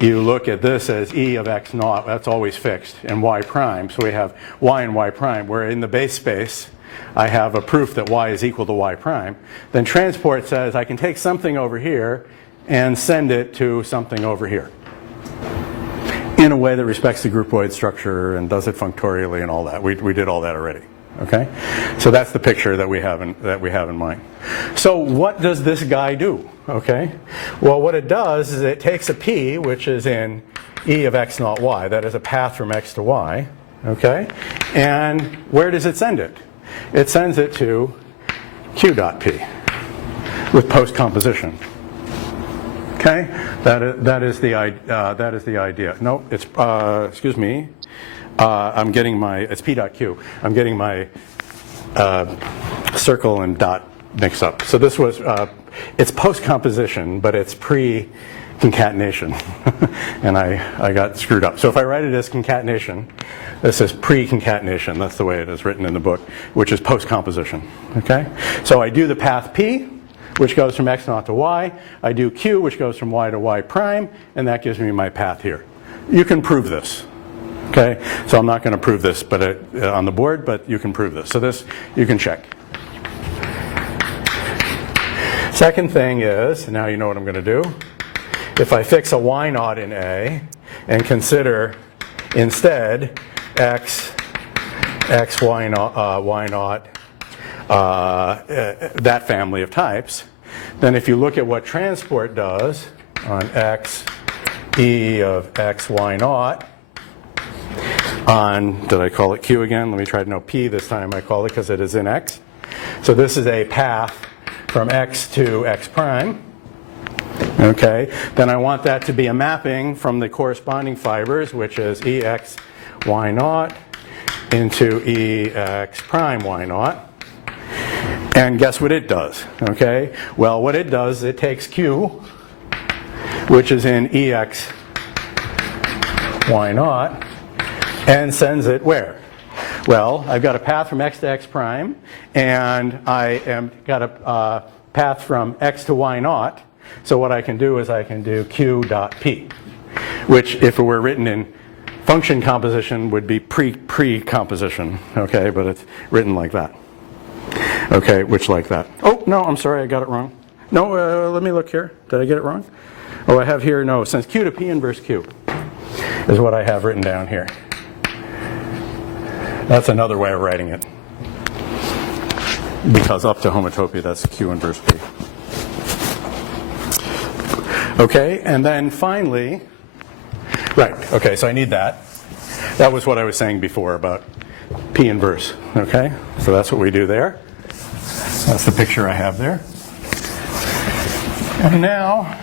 You look at this as E of X naught, that's always fixed, and Y prime. So we have Y and Y prime, where in the base space I have a proof that Y is equal to Y prime. Then transport says I can take something over here and send it to something over here in a way that respects the groupoid structure and does it functorially and all that. We did all that already. Okay, so that's the picture that we have in mind. So what does this guy do? Okay, well, what it does is it takes a P, which is in E of X naught Y, that is a path from X to Y. Okay, and where does it send it? It sends it to Q dot P with post composition. Okay, that is the idea. No, it's excuse me. I'm getting it's P dot Q. I'm getting my circle and dot mixed up. So this was, it's post-composition, but it's pre-concatenation. And I got screwed up. So if I write it as concatenation, this is pre-concatenation. That's the way it is written in the book, which is post-composition. Okay? So I do the path P, which goes from X naught to Y. I do Q, which goes from Y to Y prime, and that gives me my path here. You can prove this. Okay, so I'm not going to prove this on the board, but you can prove this. So this you can check. Second thing is, now you know what I'm going to do. If I fix a Y naught in A and consider instead X Y naught, that family of types, then if you look at what transport does on X E of X Y naught, on, did I call it Q again? Let me try to know P this time I call it because it is in X. So this is a path from X to X prime. Okay, then I want that to be a mapping from the corresponding fibers, which is EX Y naught into EX prime Y naught. And guess what it does, okay? Well, what it does is it takes Q, which is in EX Y naught, and sends it where? Well, I've got a path from x to x prime, and I am got a path from x to y naught. So what I can do is I can do q dot p, which if it were written in function composition would be pre-composition, okay? But it's written like that, okay? Which like that. Oh, no, I'm sorry, I got it wrong. No, let me look here. Did I get it wrong? Oh, I have here, no, since q to p inverse q is what I have written down here. That's another way of writing it. Because up to homotopy, that's q inverse p. Okay, and then finally, right, okay, so I need that. That was what I was saying before about p inverse, okay? So that's what we do there. That's the picture I have there. And now,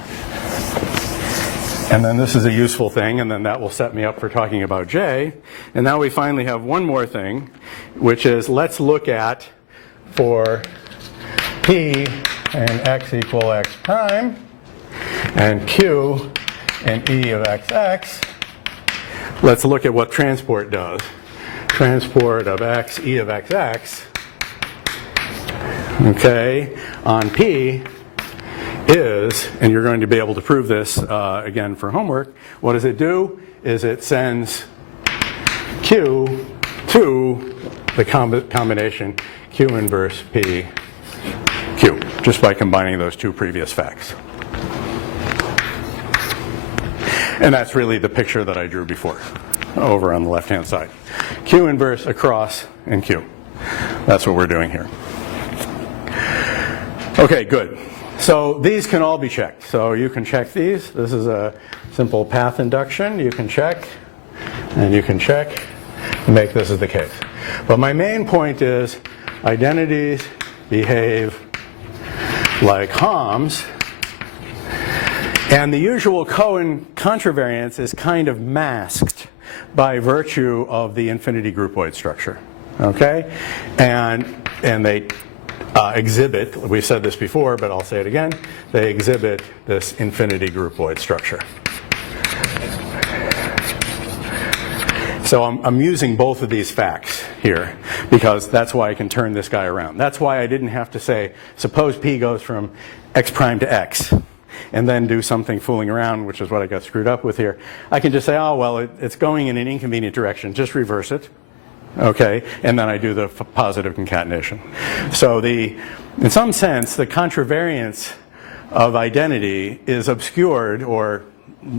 and then this is a useful thing, and then that will set me up for talking about J. And now we finally have one more thing, which is let's look at for P and x equal x prime, and Q and E of XX, let's look at what transport does. Transport of x, E of XX, okay, on P is, and you're going to be able to prove this again for homework, what does it do? Is it sends Q to the combination Q inverse P Q, just by combining those two previous facts. And that's really the picture that I drew before, over on the left-hand side. Q inverse across and Q. That's what we're doing here. Okay, good. So these can all be checked. So you can check these. This is a simple path induction. You can check, and you can check, and make this as the case. But my main point is identities behave like HOMs, and the usual Cohen contravariance is kind of masked by virtue of the infinity groupoid structure. Okay? And they exhibit, we've said this before, but I'll say it again, they exhibit this infinity groupoid structure. So I'm using both of these facts here because that's why I can turn this guy around. That's why I didn't have to say, suppose P goes from x prime to x, and then do something fooling around, which is what I got screwed up with here. I can just say, oh, well, it's going in an inconvenient direction. Just reverse it. Okay, and then I do the positive concatenation. So in some sense, the contravariance of identity is obscured or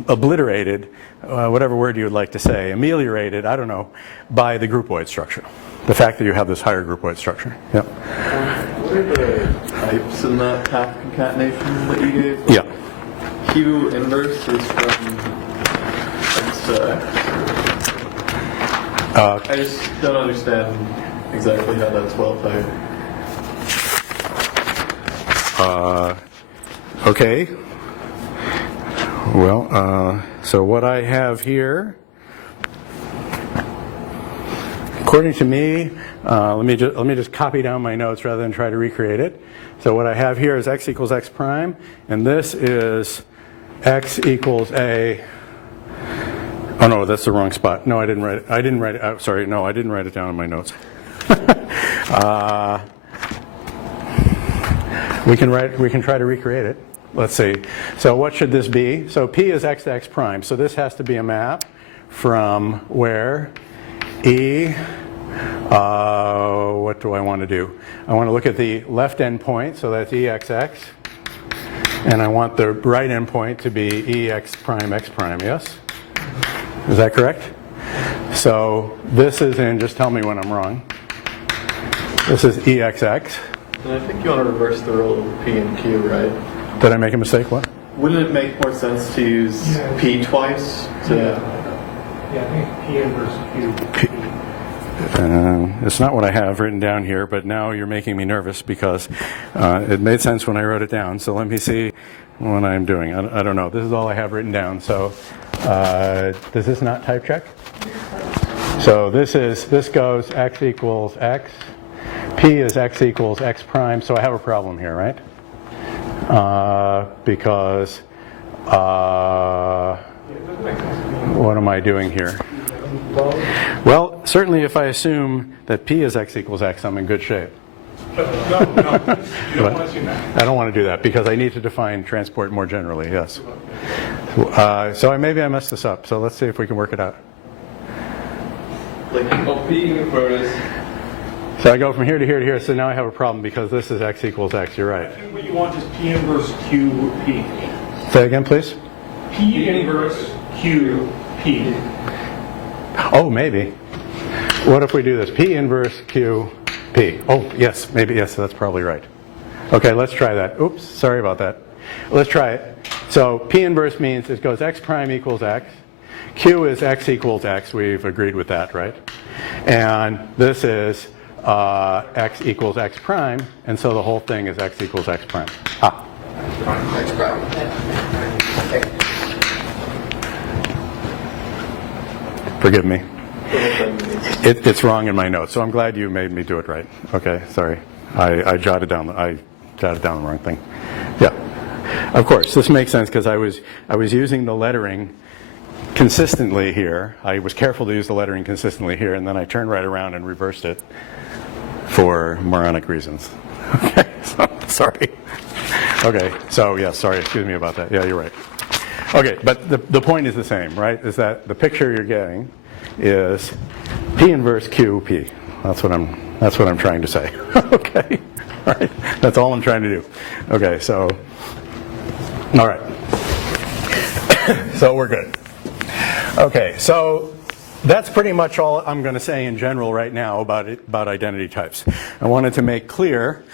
obliterated, whatever word you would like to say, ameliorated, I don't know, by the groupoid structure. The fact that you have this higher groupoid structure. Yep. What are the types in that path concatenation that you gave? Yeah. Q inverse is from x to x. I just don't understand exactly how that's well typed. Okay. Well, so what I have here, according to me, let me just copy down my notes rather than try to recreate it. So what I have here is x equals x prime, and this is x equals a. Oh no, that's the wrong spot. No, I didn't write it. Oh, sorry, no, I didn't write it down in my notes. We can try to recreate it. Let's see. So what should this be? So P is x to x prime. So this has to be a map from where E. What do I want to do? I want to look at the left endpoint, so that's EXX. And I want the right endpoint to be EX prime x prime, yes? Is that correct? So this is in, just tell me when I'm wrong. This is EXX. And I think you want to reverse the role of P and Q, right? Did I make a mistake? What? Wouldn't it make more sense to use P twice? Yeah, I think P inverse Q. It's not what I have written down here, but now you're making me nervous because it made sense when I wrote it down. So let me see what I'm doing. I don't know. This is all I have written down. So does this not type check? So this goes x equals x, P is x equals x prime, so I have a problem here, right? Because what am I doing here? Well, certainly if I assume that P is x equals x, I'm in good shape. No, you don't want to assume that. I don't want to do that because I need to define transport more generally, yes. So maybe I messed this up, so let's see if we can work it out. So P inverse. So I go from here to here to here, so now I have a problem because this is x equals x, you're right. I think what you want is P inverse QP. Say again, please. P inverse QP. Oh, maybe. What if we do this? P inverse Q P. Oh, yes, maybe, yes, that's probably right. Okay, let's try that. Oops, sorry about that. Let's try it. So P inverse means it goes x prime equals x. Q is x equals x. We've agreed with that, right? And this is x equals x prime, and so the whole thing is x equals x prime. Ah. X prime. Forgive me. It's wrong in my notes, so I'm glad you made me do it right. Okay, sorry. I jotted down the wrong thing. Yeah. Of course, this makes sense because I was using the lettering consistently here. I was careful to use the lettering consistently here, and then I turned right around and reversed it for moronic reasons. Okay, so, sorry. Okay, so yeah, sorry, excuse me about that. Yeah, you're right. Okay, but the point is the same, right? Is that the picture you're getting is P inverse QP. That's what I'm trying to say. Okay, all right. That's all I'm trying to do. Okay, so all right. So we're good. Okay, so that's pretty much all I'm going to say in general right now about identity types. I wanted to make clear,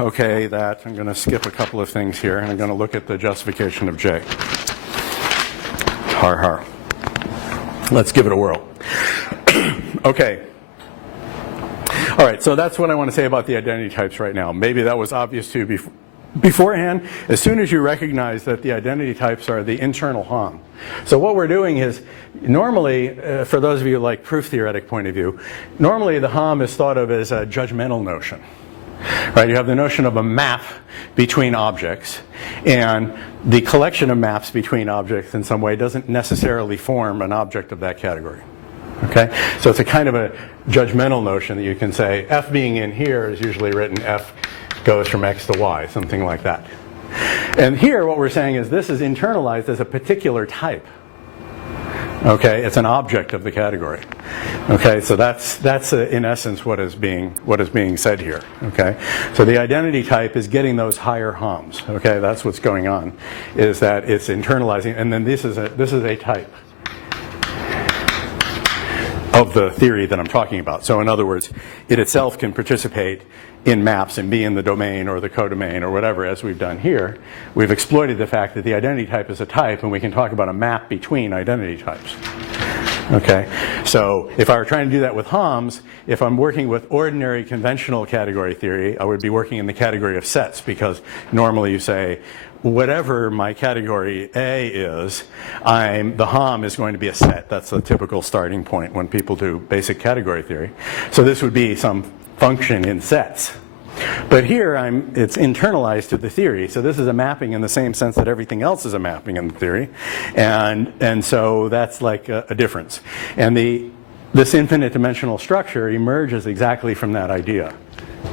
okay, that I'm going to skip a couple of things here, and I'm going to look at the justification of J. Har har. Let's give it a whirl. Okay. All right, so that's what I want to say about the identity types right now. Maybe that was obvious to you beforehand. As soon as you recognize that the identity types are the internal HOM. So what we're doing is, normally, for those of you like proof theoretic point of view, normally the HOM is thought of as a judgmental notion. Right? You have the notion of a map between objects, and the collection of maps between objects in some way doesn't necessarily form an object of that category. Okay? So it's a kind of a judgmental notion that you can say F being in here is usually written F goes from X to Y, something like that. And here what we're saying is this is internalized as a particular type. Okay, it's an object of the category. Okay, so that's in essence what is being said here. Okay, so the identity type is getting those higher HOMs. Okay, that's what's going on, is that it's internalizing, and then this is a type of the theory that I'm talking about. So in other words, it itself can participate in maps and be in the domain or the codomain or whatever, as we've done here. We've exploited the fact that the identity type is a type, and we can talk about a map between identity types. Okay, so if I were trying to do that with HOMs, if I'm working with ordinary conventional category theory, I would be working in the category of sets, because normally you say, whatever my category A is, the HOM is going to be a set. That's the typical starting point when people do basic category theory. So this would be some function in sets. But here it's internalized to the theory. So this is a mapping in the same sense that everything else is a mapping in the theory. And so that's like a difference. And this infinite dimensional structure emerges exactly from that idea.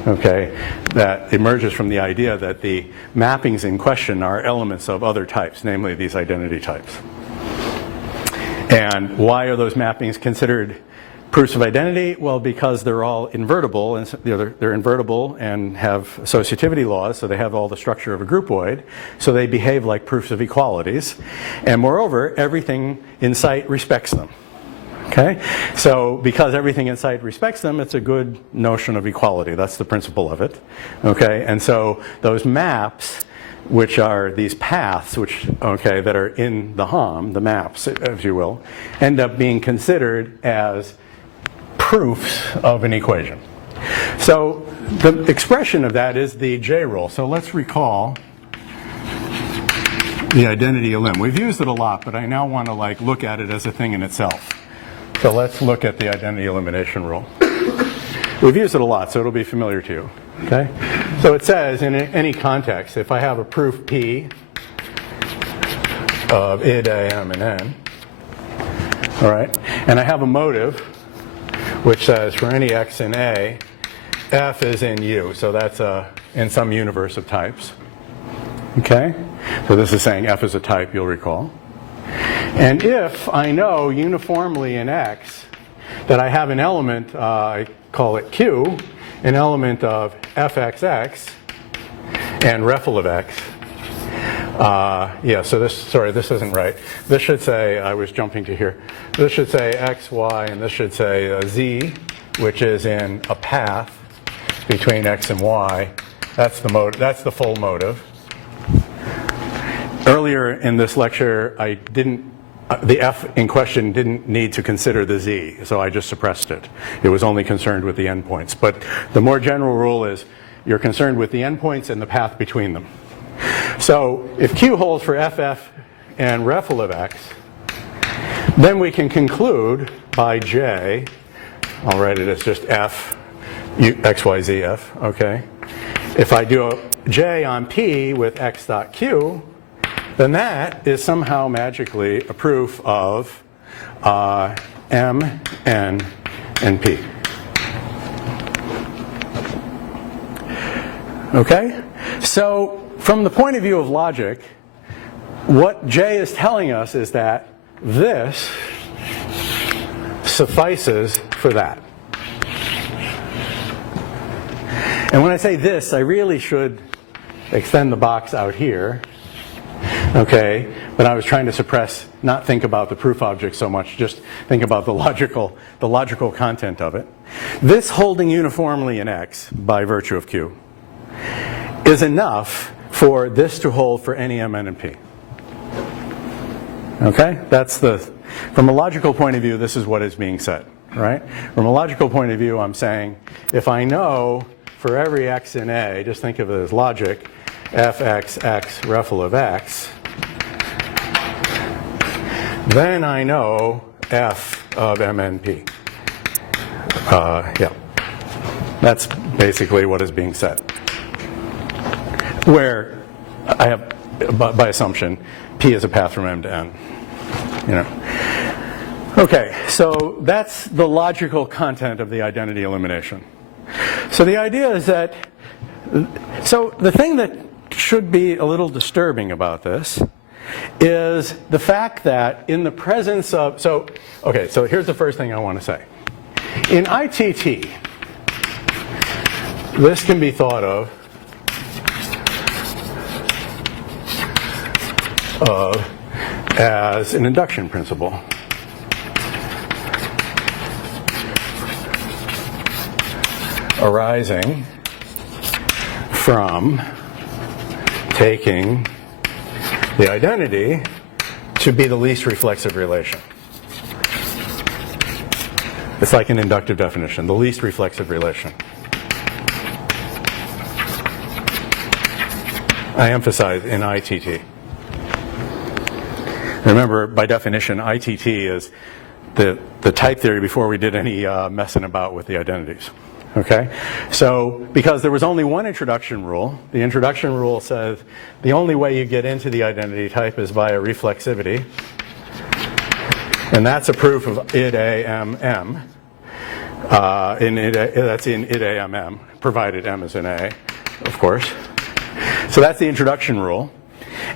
Okay, that emerges from the idea that the mappings in question are elements of other types, namely these identity types. And why are those mappings considered proofs of identity? Well, because they're all invertible, and they're invertible and have associativity laws, so they have all the structure of a groupoid, so they behave like proofs of equalities. And moreover, everything in sight respects them. Okay, so because everything in sight respects them, it's a good notion of equality. That's the principle of it. Okay, and so those maps, which are these paths, that are in the HOM, the maps, if you will, end up being considered as proofs of an equation. So the expression of that is the J rule. So let's recall the identity elim. We've used it a lot, but I now want to look at it as a thing in itself. So let's look at the identity elimination rule. We've used it a lot, so it'll be familiar to you. Okay? So it says in any context, if I have a proof P of id A, M, and N, all right, and I have a motive which says for any x in A, F is in U. So that's in some universe of types. Okay? So this is saying F is a type, you'll recall. And if I know uniformly in X that I have an element, I call it Q, an element of fxx and refl of x. Yeah, so this isn't right. This should say, I was jumping to here. This should say x, y, and this should say z, which is in a path between x and y. That's the motive. That's the full motive. Earlier in this lecture, I didn't. The f in question didn't need to consider the z, so I just suppressed it. It was only concerned with the endpoints. But the more general rule is you're concerned with the endpoints and the path between them. So if Q holds for ff and refl of x, then we can conclude by J, I'll write it as just f, x, y, z, f, okay? If I do a J on P with x dot Q, then that is somehow magically a proof of M, N, and P. Okay? So from the point of view of logic, what J is telling us is that this suffices for that. And when I say this, I really should extend the box out here. Okay, but I was trying to suppress, not think about the proof object so much, just think about the logical content of it. This holding uniformly in X by virtue of Q is enough for this to hold for any M, N, and P. Okay, from a logical point of view, this is what is being said, right? From a logical point of view, I'm saying if I know for every X in A, just think of it as logic, fx, x, refl of x, then I know f of MNP. Yeah, that's basically what is being said. Where I have, by assumption, P is a path from M to N. You know. Okay, so that's the logical content of the identity elimination. So the idea is that, so the thing that should be a little disturbing about this is the fact that in the presence of, so here's the first thing I want to say. In ITT, this can be thought of as an induction principle. Arising from taking the identity to be the least reflexive relation. It's like an inductive definition, the least reflexive relation. I emphasize in ITT. Remember, by definition, ITT is the type theory before we did any messing about with the identities. Okay? So, because there was only one introduction rule, the introduction rule says the only way you get into the identity type is via reflexivity. And that's a proof of id A, M, M. That's in id A, M, M, provided M is in A, of course. So that's the introduction rule.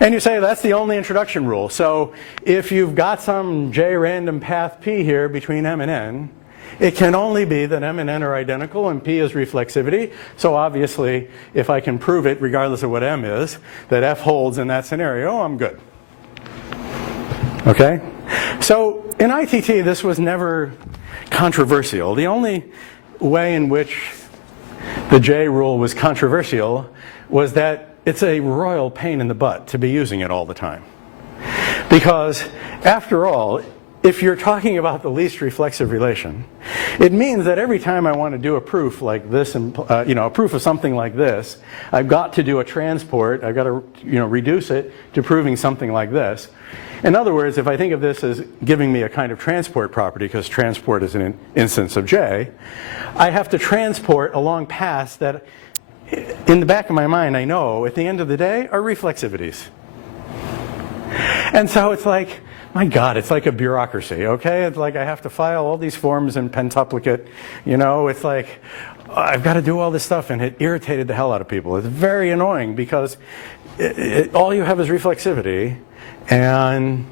And you say that's the only introduction rule. So if you've got some J random path P here between M and N, it can only be that M and N are identical and P is reflexivity. So obviously, if I can prove it, regardless of what M is, that F holds in that scenario, I'm good. Okay? So in ITT, this was never controversial. The only way in which the J rule was controversial was that it's a royal pain in the butt to be using it all the time. Because, after all, if you're talking about the least reflexive relation, it means that every time I want to do a proof like this, a proof of something like this, I've got to do a transport. I've got to, reduce it to proving something like this. In other words, if I think of this as giving me a kind of transport property, because transport is an instance of J, I have to transport along paths that, in the back of my mind, I know at the end of the day are reflexivities. And so it's like, my God, it's like a bureaucracy, okay? It's like I have to file all these forms in pentuplicate. You know, it's like I've got to do all this stuff, and it irritated the hell out of people. It's very annoying because all you have is reflexivity, and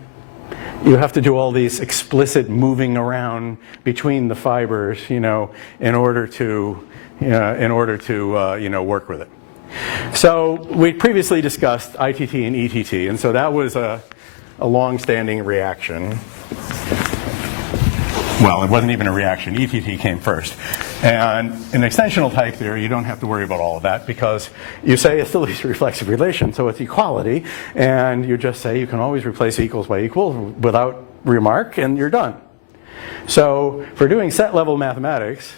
you have to do all these explicit moving around between the fibers, you know, in order to work with it. So we previously discussed ITT and ETT, and so that was a long-standing reaction. Well, it wasn't even a reaction. ETT came first. And in extensional type theory, you don't have to worry about all of that because you say it's the least reflexive relation, so it's equality, and you just say you can always replace equals by equals without remark, and you're done. So for doing set-level mathematics,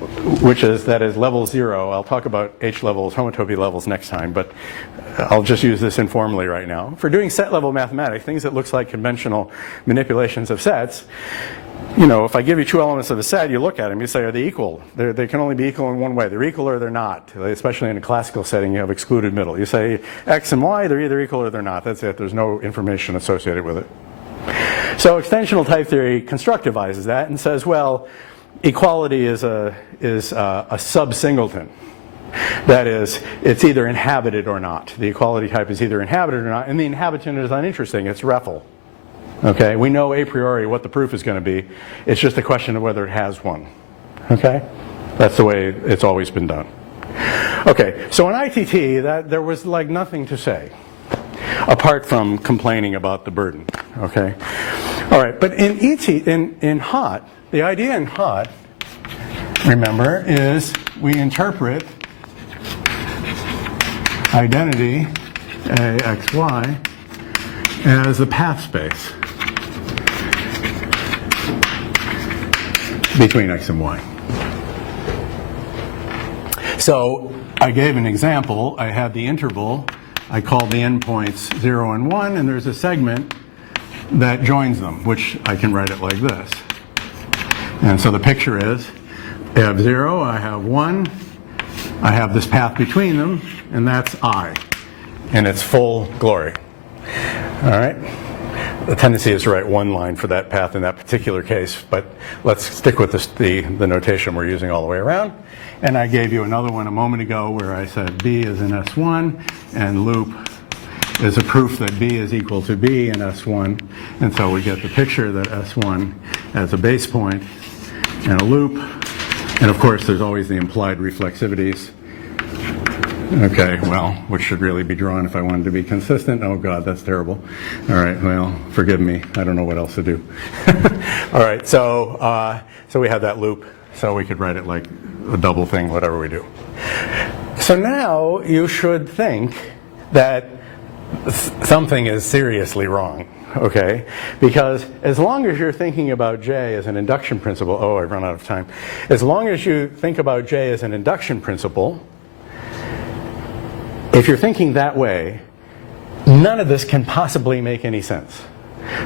that is level 0. I'll talk about H levels, homotopy levels next time, but I'll just use this informally right now. For doing set level mathematics, things that looks like conventional manipulations of sets, you know, if I give you two elements of a set, you look at them, you say, are they equal? They can only be equal in one way. They're equal or they're not. Especially in a classical setting, you have excluded middle. You say X and Y, they're either equal or they're not. That's it. There's no information associated with it. So extensional type theory constructivizes that and says, well, equality is a sub-singleton. That is, it's either inhabited or not. The equality type is either inhabited or not, and the inhabitant is uninteresting. It's REFL. Okay, we know a priori what the proof is going to be. It's just a question of whether it has one. Okay, that's the way it's always been done. Okay, so in ITT, there was like nothing to say apart from complaining about the burden. Okay, all right, but in in HOT, the idea in HOT, remember, is we interpret identity AXY as the path space between X and Y. So I gave an example. I had the interval. I called the endpoints 0 and 1, and there's a segment that joins them, which I can write it like this. And so the picture is, I have 0, I have 1, I have this path between them, and that's I, in its full glory. All right? The tendency is to write one line for that path in that particular case, but let's stick with the notation we're using all the way around. And I gave you another one a moment ago where I said B is in S1, and loop is a proof that B is equal to B in S1. And so we get the picture that S1 has a base point and a loop. And of course, there's always the implied reflexivities. Okay, well, which should really be drawn if I wanted to be consistent. Oh God, that's terrible. All right, well, forgive me. I don't know what else to do. All right, so we have that loop. So we could write it like a double thing, whatever we do. So now you should think that something is seriously wrong, okay? Because as long as you're thinking about J as an induction principle, oh, I've run out of time. As long as you think about J as an induction principle, if you're thinking that way, none of this can possibly make any sense.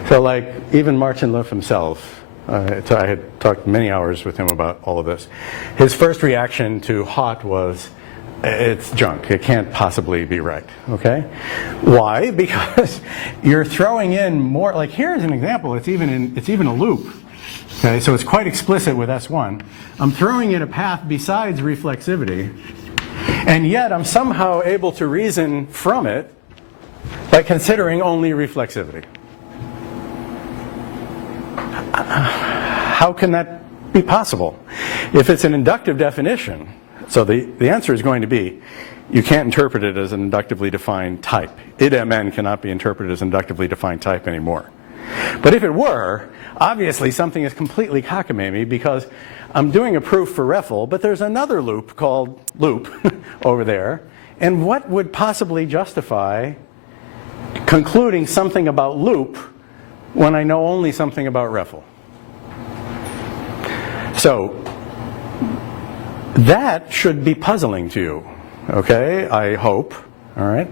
So like even Martin Luff himself, I had talked many hours with him about all of this. His first reaction to HOT was, it's junk. It can't possibly be right. Okay? Why? Because you're throwing in more. Like here's an example. It's even a loop. Okay, so it's quite explicit with S1. I'm throwing in a path besides reflexivity, and yet I'm somehow able to reason from it by considering only reflexivity. How can that be possible? If it's an inductive definition, so the answer is going to be, you can't interpret it as an inductively defined type. IDMN cannot be interpreted as inductively defined type anymore. But if it were, obviously something is completely cockamamie because I'm doing a proof for REFL, but there's another loop called loop over there. And what would possibly justify concluding something about loop when I know only something about REFL? So that should be puzzling to you, okay, I hope. All right?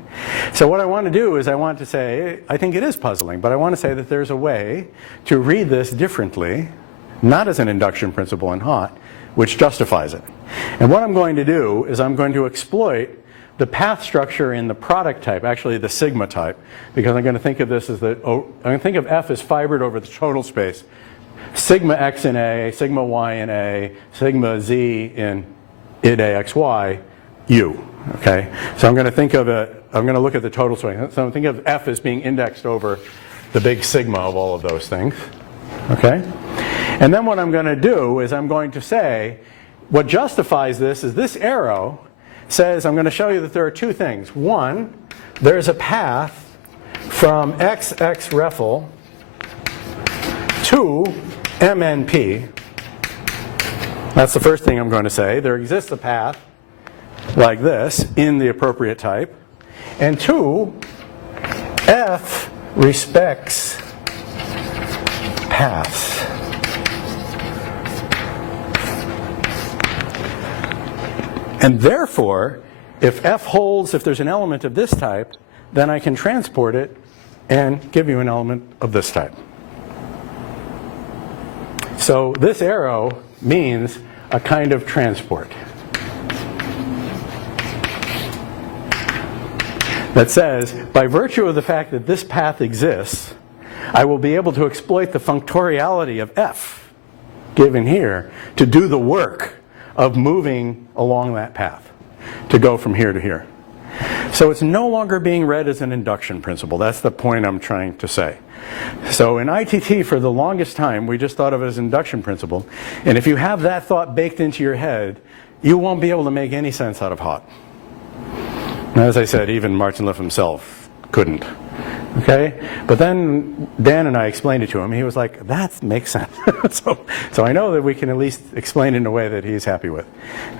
So what I want to do is I want to say, I think it is puzzling, but I want to say that there's a way to read this differently, not as an induction principle in Hott, which justifies it. And what I'm going to do is I'm going to exploit the path structure in the product type, actually the sigma type, because I'm going to think of this as I'm going to think of F as fibered over the total space. Sigma x in A, sigma y in A, sigma z in id A x y, U. Okay? So I'm going to think of it, I'm going to look at the total space. So I'm thinking of F as being indexed over the big sigma of all of those things. Okay? And then what I'm going to do is I'm going to say, what justifies this is this arrow says, I'm going to show you that there are two things. One, there's a path from XX REFL to MNP. That's the first thing I'm going to say. There exists a path like this in the appropriate type. And two, F respects paths. And therefore, if F holds, if there's an element of this type, then I can transport it and give you an element of this type. So this arrow means a kind of transport that says, by virtue of the fact that this path exists, I will be able to exploit the functoriality of F, given here, to do the work of moving along that path, to go from here to here. So it's no longer being read as an induction principle. That's the point I'm trying to say. So in ITT, for the longest time, we just thought of it as induction principle. And if you have that thought baked into your head, you won't be able to make any sense out of Hott. And as I said, even Martin Liff himself couldn't. Okay? But then Dan and I explained it to him. He was like, that makes sense. so I know that we can at least explain it in a way that he's happy with.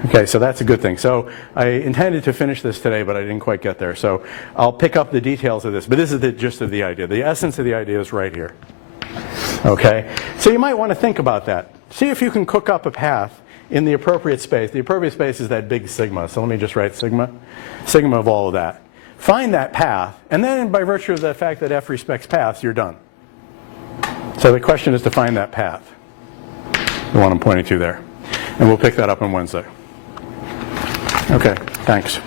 Okay, so that's a good thing. So I intended to finish this today, but I didn't quite get there. So I'll pick up the details of this. But this is the gist of the idea. The essence of the idea is right here. Okay? So you might want to think about that. See if you can cook up a path in the appropriate space. The appropriate space is that big sigma. So let me just write sigma. Sigma of all of that. Find that path, and then by virtue of the fact that F respects paths, you're done. So the question is to find that path, the one I'm pointing to there. And we'll pick that up on Wednesday. Okay, thanks.